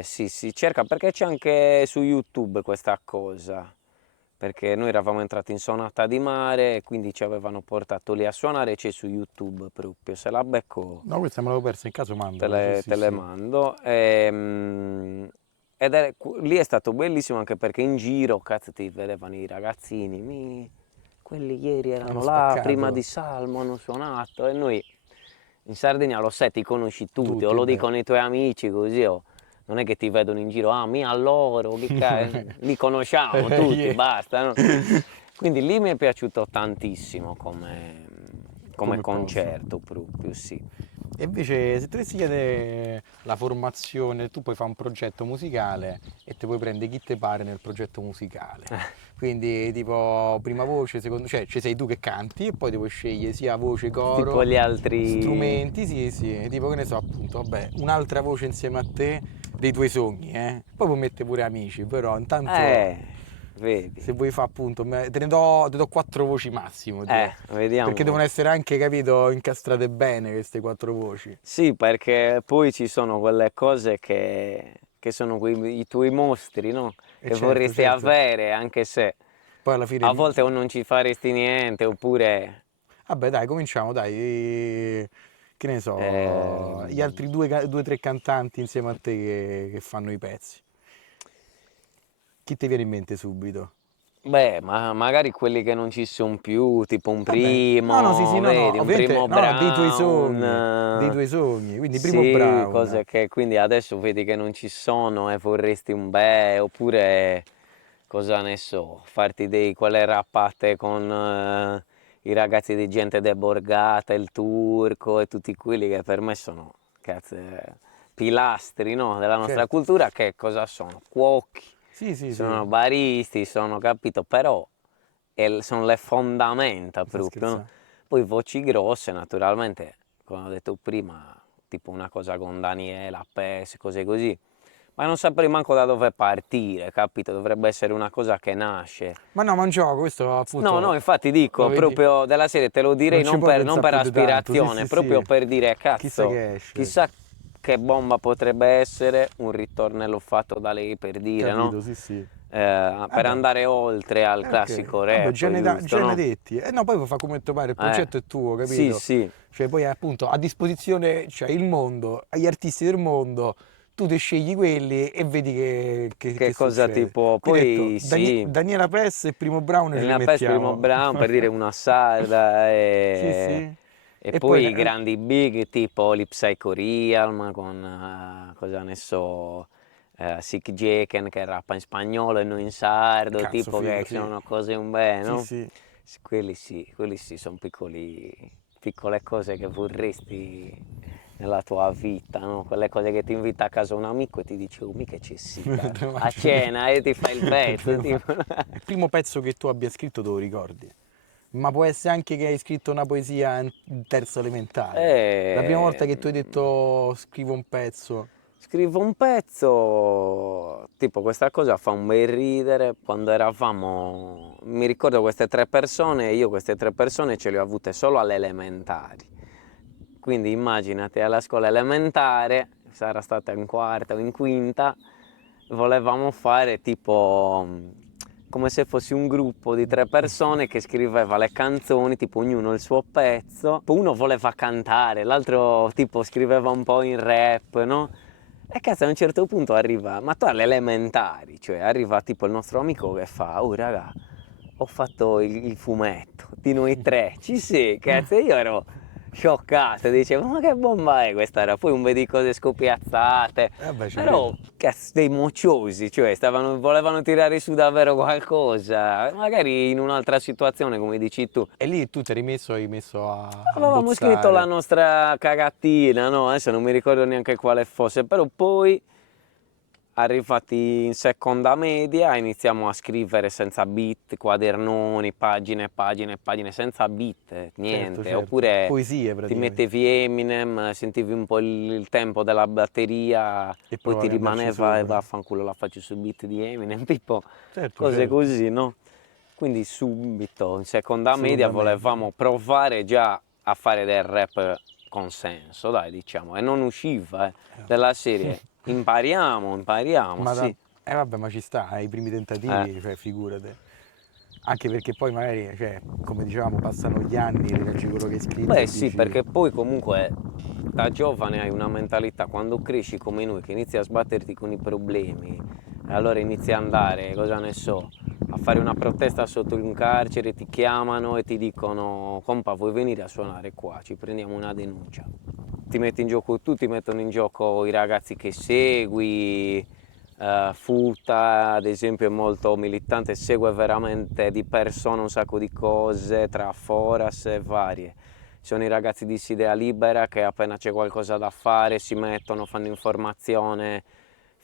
Sì, cerca perché c'è anche su YouTube questa cosa, perché noi eravamo entrati in Sonata di Mare e quindi ci avevano portato lì a suonare e c'è su YouTube proprio, se la becco No, questa me l'avevo persa, in caso te mandala, sì, le, sì, te le sì. mando. Lì è stato bellissimo anche perché in giro, cazzo, ti vedevano i ragazzini, quelli ieri Hanno erano là, prima di spaccato Salmo hanno suonato, e noi in Sardegna lo sai, ti conosci tutti, o tutti, e lo beh. dicono i tuoi amici così, o non è che ti vedono in giro, ah, mia loro, li conosciamo tutti, Yeah. basta, no? Quindi lì mi è piaciuto tantissimo come Come posto. concerto proprio, sì. E invece, se dovessi chiedere la formazione, tu puoi fare un progetto musicale e te puoi prendere chi te pare nel progetto musicale. Quindi, tipo, prima voce, secondo, cioè, ci sei tu che canti e poi ti puoi scegliere sia voce, Tipo coro, gli altri... strumenti, sì, sì, tipo che ne so, appunto, vabbè, un'altra voce insieme a te dei tuoi sogni, eh. Poi puoi mettere pure amici, però intanto Vedi, se vuoi fare appunto, te ne do quattro voci massimo, perché vediamo. devono essere anche, capito, incastrate bene queste quattro voci. Sì, perché poi ci sono quelle cose che sono i tuoi mostri, no? E Che certo, vorresti certo. avere, anche se Poi alla fine, a volte o non ci faresti niente, oppure... vabbè, dai, cominciamo, dai. Che ne so, gli ehm, altri due, tre cantanti insieme a te che fanno i pezzi. Chi ti viene in mente subito? Beh, ma magari quelli che non ci sono più, tipo un Vabbè, no, no, sì, sì, primo, no, no, vedi, un ovviamente, primo no, no, Brown, dei tuoi sogni, quindi primo sì, Brown. cose che quindi adesso vedi che non ci sono e vorresti un bel, oppure, cosa ne so, farti quelle rappate con i ragazzi di Gente de Borgata, il Turco e tutti quelli che per me sono, cazzo, pilastri, no, della nostra Certo. cultura, che cosa sono? Cuochi, Sì, sì, sì, sono baristi, sono capito, però sono le fondamenta sta proprio, no? scherzando. Poi voci grosse, naturalmente, come ho detto prima, tipo una cosa con Daniela, Pes, cose così, ma non saprei manco da dove partire, capito? Dovrebbe essere una cosa che nasce. Ma no, ma un gioco, questo No, appunto infatti lo dico, vedi, proprio della serie, te lo non direi ci non puoi non pensare per più di tanto, sì, aspirazione, sì, proprio sì. per dire, Chissà cazzo, che esce, chissà che bomba potrebbe essere un ritornello fatto da lei, per dire, no? capito, sì, sì. Per Vabbè, andare oltre al ok, classico vabbè, rap, giusto, già ne no? detti. No, poi puoi fare come ti pare, il progetto è tuo, Sì, capito? sì, Cioè, poi appunto a disposizione c'è il mondo, gli artisti del mondo, tu ti scegli quelli e vedi che che cosa succede. tipo, Quindi hai detto, poi sì, Daniela Pes e Primo Brown ce li Daniela Pes, Primo mettiamo. Brown, per dire una sarda, Sì, sì. E poi i grandi big tipo l'Ipsycho Realm con, cosa ne so, Sick Jaken che rappa in spagnolo e non in sardo, Cazzo, tipo figo, che sì. sono cose un bene, no? Sì. Quelli sì, sono piccole cose che vorresti nella tua vita, no? Quelle cose che ti invita a casa un amico e ti dice, oh, mica c'è sì, a cena e ti fai il pezzo. Tipo. Il primo pezzo che tu abbia scritto te lo ricordi? Ma può essere anche che hai scritto una poesia in terza elementare. La prima volta che tu hai detto scrivo un pezzo. Scrivo un pezzo, tipo questa cosa fa un bel ridere, quando eravamo, mi ricordo queste 3 persone, e io queste 3 persone ce le ho avute solo alle elementari. Quindi immaginati alla scuola elementare, sarà stata in quarta o in quinta, volevamo fare tipo come se fossi un gruppo di 3 persone che scriveva le canzoni, tipo ognuno il suo pezzo. Uno voleva cantare, l'altro tipo scriveva un po' in rap, no? E cazzo a un certo punto arriva, ma tu alle elementari, cioè arriva tipo il nostro amico che fa, oh raga, ho fatto il fumetto di noi 3, ci sei, cazzo, io ero scioccato, dicevo ma che bomba è questa? Era poi un po' di cose scopiazzate, Vabbè, ci però credo. cazzo, dei mociosi, cioè volevano tirare su davvero qualcosa, magari in un'altra situazione come dici tu. E lì tu ti eri messo, hai messo a Avevamo scritto la bozzare. nostra cagatina, no? Adesso non mi ricordo neanche quale fosse, però poi arrivati in seconda media iniziamo a scrivere senza beat, quadernoni, pagine, pagine, pagine, senza beat, niente. Certo. Oppure Poesie ti praticamente. mettevi Eminem, sentivi un po' il tempo della batteria, E poi ti provavi ad andarci rimaneva e sopra. vaffanculo la faccio sul beat di Eminem, tipo cose Certo. così, no? Quindi subito in seconda media Seconda media. volevamo provare già a fare del rap con senso, dai, diciamo, e non usciva, della serie. Impariamo, Ma sì. vabbè, ma ci sta, ai primi tentativi, cioè figurate. Anche perché poi magari, cioè, come dicevamo, passano gli anni, leggi quello che hai scritto Beh e sì, dici... perché poi comunque da giovane hai una mentalità, quando cresci come noi, che inizi a sbatterti con i problemi, e allora inizi a andare, cosa ne so, a fare una protesta sotto un carcere, ti chiamano e ti dicono, compa, vuoi venire a suonare qua, ci prendiamo una denuncia. Ti metti in gioco tu, ti mettono in gioco i ragazzi che segui, Futa ad esempio è molto militante, segue veramente di persona un sacco di cose tra foras e varie. Sono i ragazzi di Sidea Libera che appena c'è qualcosa da fare si mettono, fanno informazione,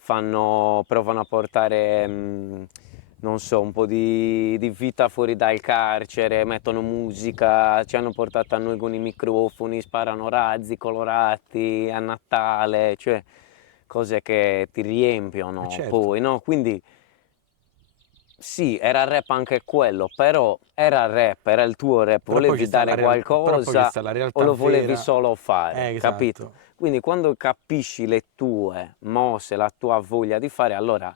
provano a portare, non so, un po' di vita fuori dal carcere, mettono musica, ci hanno portato a noi con i microfoni, sparano razzi colorati a Natale, cioè cose che ti riempiono certo. poi, no? Quindi sì, era rap anche quello, però era rap, era il tuo rap, Però poi volevi ci sta la dare però poi ci qualcosa sta la o realtà lo volevi vera. solo fare, capito? Esatto. Quindi quando capisci le tue mosse, la tua voglia di fare, allora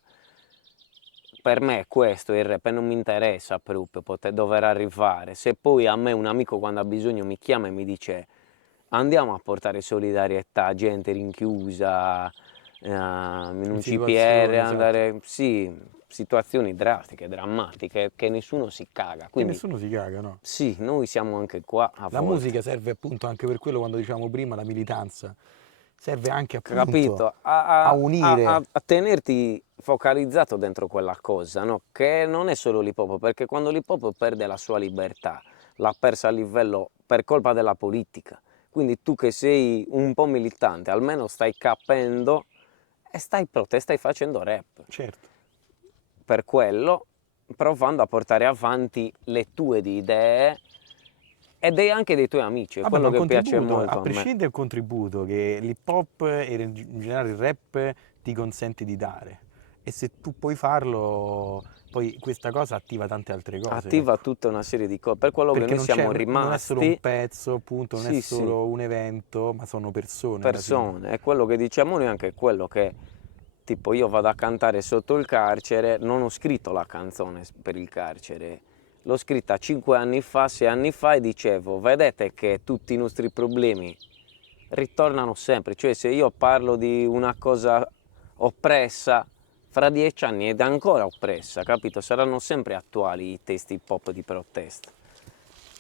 per me è questo il rap e non mi interessa proprio dover arrivare. Se poi a me un amico quando ha bisogno mi chiama e mi dice andiamo a portare solidarietà a gente rinchiusa in un CPR, Situazioni, esatto. andare, sì, situazioni drastiche, drammatiche, che nessuno si caga. Che Quindi nessuno si caga, no? sì, noi siamo anche qua a La volte. musica serve appunto anche per quello, quando dicevamo prima, la militanza. Serve anche appunto Capito? a unire. A tenerti focalizzato dentro quella cosa, no? Che non è solo l'hip hop, perché quando l'hip hop perde la sua libertà, l'ha persa a livello per colpa della politica. Quindi tu che sei un po' militante, almeno stai capendo e stai facendo rap. Certo. Per quello, provando a portare avanti le tue idee e anche dei tuoi amici, è Vabbè, ma quello un che piace contributo, molto a a me. prescindere dal contributo che l'hip hop e in generale il rap ti consente di dare. E se tu puoi farlo, poi questa cosa attiva tante altre cose, Attiva ecco. tutta una serie di cose, per quello che Perché noi siamo non è solo un rimasti, pezzo, appunto, non è sì, solo un evento, ma sono persone alla fine. persone, è quello che diciamo noi anche quello che, tipo io vado a cantare sotto il carcere, non ho scritto la canzone per il carcere, l'ho scritta 5 anni fa, 6 anni fa e dicevo, vedete che tutti i nostri problemi ritornano sempre, cioè se io parlo di una cosa oppressa, fra 10 anni ed è ancora oppressa, capito? Saranno sempre attuali i testi hip hop di protesta.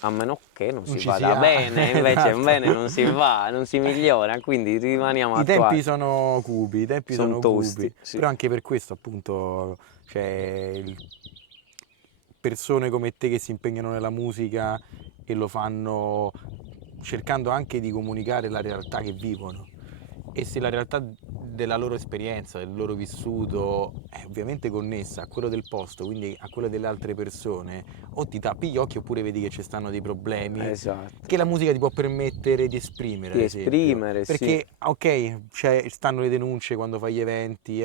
a meno che non si ci vada sia. bene, invece Esatto. bene non si va, non si migliora, quindi rimaniamo I attuali. tempi sono cupi, i tempi Son sono tosti, cupi, sì. però anche per questo appunto persone come te che si impegnano nella musica e lo fanno cercando anche di comunicare la realtà che vivono, e se la realtà della loro esperienza, del loro vissuto è ovviamente connessa a quello del posto, quindi a quello delle altre persone, o ti tappi gli occhi oppure vedi che ci stanno dei problemi Esatto. che la musica ti può permettere di esprimere, Di ad esempio. esprimere, Perché ok, stanno le denunce quando fai gli eventi,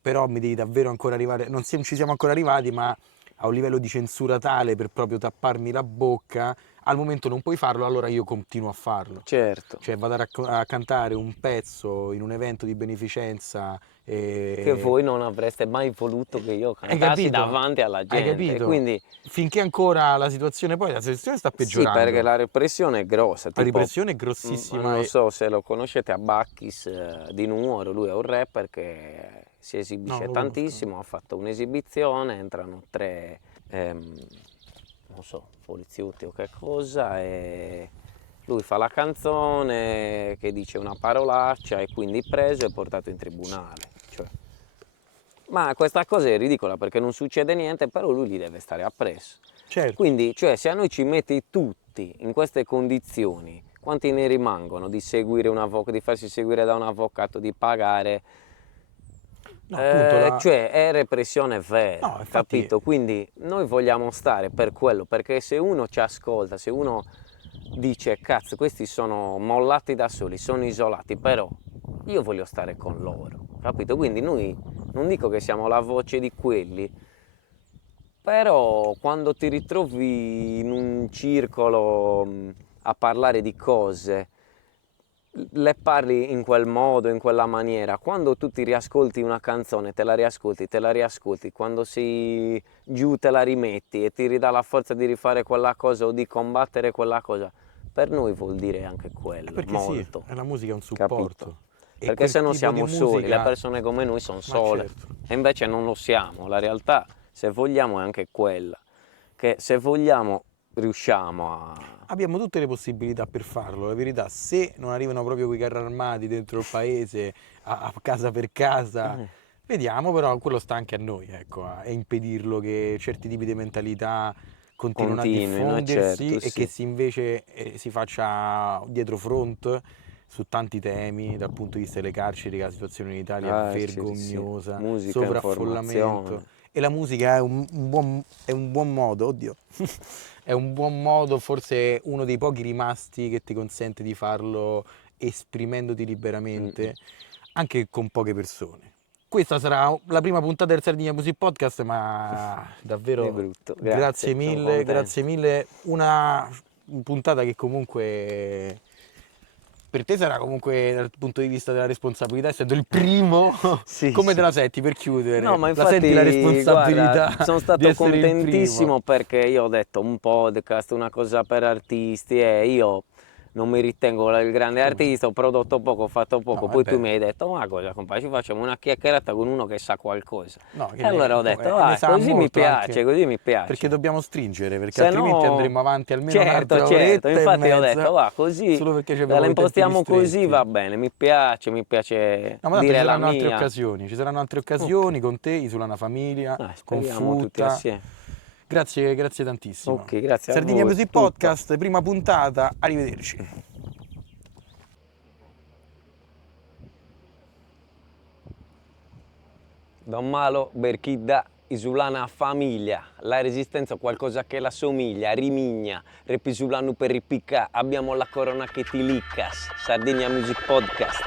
però mi devi davvero ancora arrivare, non ci siamo ancora arrivati, ma a un livello di censura tale per proprio tapparmi la bocca. Al momento non puoi farlo, allora io continuo a farlo. Certo. Cioè vado a cantare un pezzo in un evento di beneficenza Che voi non avreste mai voluto che io Hai cantassi capito? davanti alla gente. Hai capito? Quindi Finché ancora la situazione sta sì, peggiorando. perché la repressione è grossa. La Tipo, repressione è grossissima. non so se lo conoscete, a Bacchis di Nuoro, lui è un rapper che si esibisce No, lo tantissimo, ha fatto un'esibizione, entrano 3 non so, poliziotti o che cosa, e lui fa la canzone che dice una parolaccia e quindi preso e portato in tribunale. Cioè, ma questa cosa è ridicola perché non succede niente, però lui gli deve stare appresso. Certo. Quindi, cioè, se a noi ci metti tutti in queste condizioni, quanti ne rimangono di seguire di farsi seguire da un avvocato, di pagare? No, appunto, cioè è repressione vera, No, infatti, capito? Quindi noi vogliamo stare per quello, perché se uno ci ascolta, se uno dice cazzo, questi sono mollati da soli, sono isolati, però io voglio stare con loro, capito? Quindi noi non dico che siamo la voce di quelli, però quando ti ritrovi in un circolo a parlare di cose, le parli in quel modo, in quella maniera. Quando tu ti riascolti una canzone, te la riascolti, quando sei giù te la rimetti e ti ridà la forza di rifare quella cosa o di combattere quella cosa, per noi vuol dire anche quello, perché molto. sì, la musica è un supporto. Capito? E Perché quel se no tipo siamo di soli, musica- le persone come noi sono sole, certo. e invece non lo siamo. La realtà, se vogliamo, è anche quella, che se vogliamo riusciamo a... Abbiamo tutte le possibilità per farlo, la verità, se non arrivano proprio quei carri armati dentro il paese, a casa per casa, vediamo, però quello sta anche a noi, ecco, a impedirlo, che certi tipi di mentalità continuino a diffondersi, certo, e sì. che invece si faccia dietro front su tanti temi, dal punto di vista delle carceri, che la situazione in Italia è sì, sì. vergognosa, Musica, sovraffollamento. informazione. E la musica è un buon modo, oddio, è un buon modo, forse uno dei pochi rimasti che ti consente di farlo esprimendoti liberamente, anche con poche persone. Questa sarà la prima puntata del Sardinia Music Podcast, ma davvero È brutto. grazie sono mille, contento. grazie mille. Una puntata che comunque per te sarà comunque, dal punto di vista della responsabilità, essendo il primo, Sì, come sì. te la senti per chiudere? No, ma la infatti, senti la responsabilità? guarda, sono di stato essere il contentissimo primo? perché io ho detto un podcast, una cosa per artisti, e io non mi ritengo il grande artista, ho prodotto poco, ho fatto poco, No, poi vabbè. tu mi hai detto ma cosa compare, ci facciamo una chiacchierata con uno che sa qualcosa. No, che E allora ho detto ne sa così mi molto piace, anche, così mi piace. perché dobbiamo stringere, perché Se altrimenti no- andremo avanti almeno certo, un'altra oretta e infatti ho mezza, detto va così, solo perché ci se abbiamo la i tempi impostiamo così ristretti. va bene, mi piace No, ma dire tanto ci la saranno altre mia. occasioni, ci saranno altre occasioni con te, Isolana Famiglia, con Speriamo tutti Frutta. assieme. Grazie tantissimo. Ok, grazie a Sardinia voi, Music tutto. Podcast, prima puntata, arrivederci. Don Malo, Berchidda, Isulana Famiglia, la resistenza a qualcosa che la somiglia, rimigna, repisulano per ripicca, abbiamo la corona che ti liccas, Sardinia Music Podcast.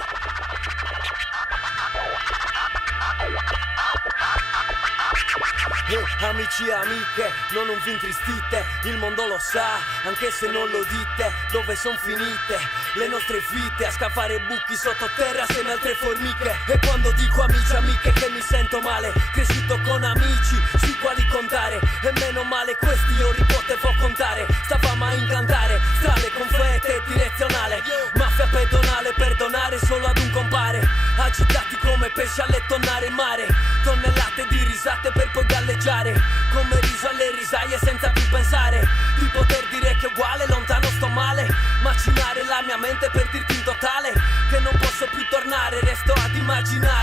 Amici e amiche, non vi intristite, il mondo lo sa, anche se non lo dite, dove son finite le nostre vite, a scavare buchi sottoterra assieme altre formiche. E quando dico amici e amiche che mi sento male, cresciuto con amici sui quali contare, e meno male questi io li potevo contare, stavamo a incantare, strade con fete direzionale, mafia pedonale, perdonare solo ad un compare, agitati come pesci a lettonare in mare, tonnellate di risate per poi galleggiare, come riso alle risate sai, e senza più pensare di poter dire che è uguale, lontano sto male. Macinare la mia mente per dirti in totale che non posso più tornare, resto ad immaginare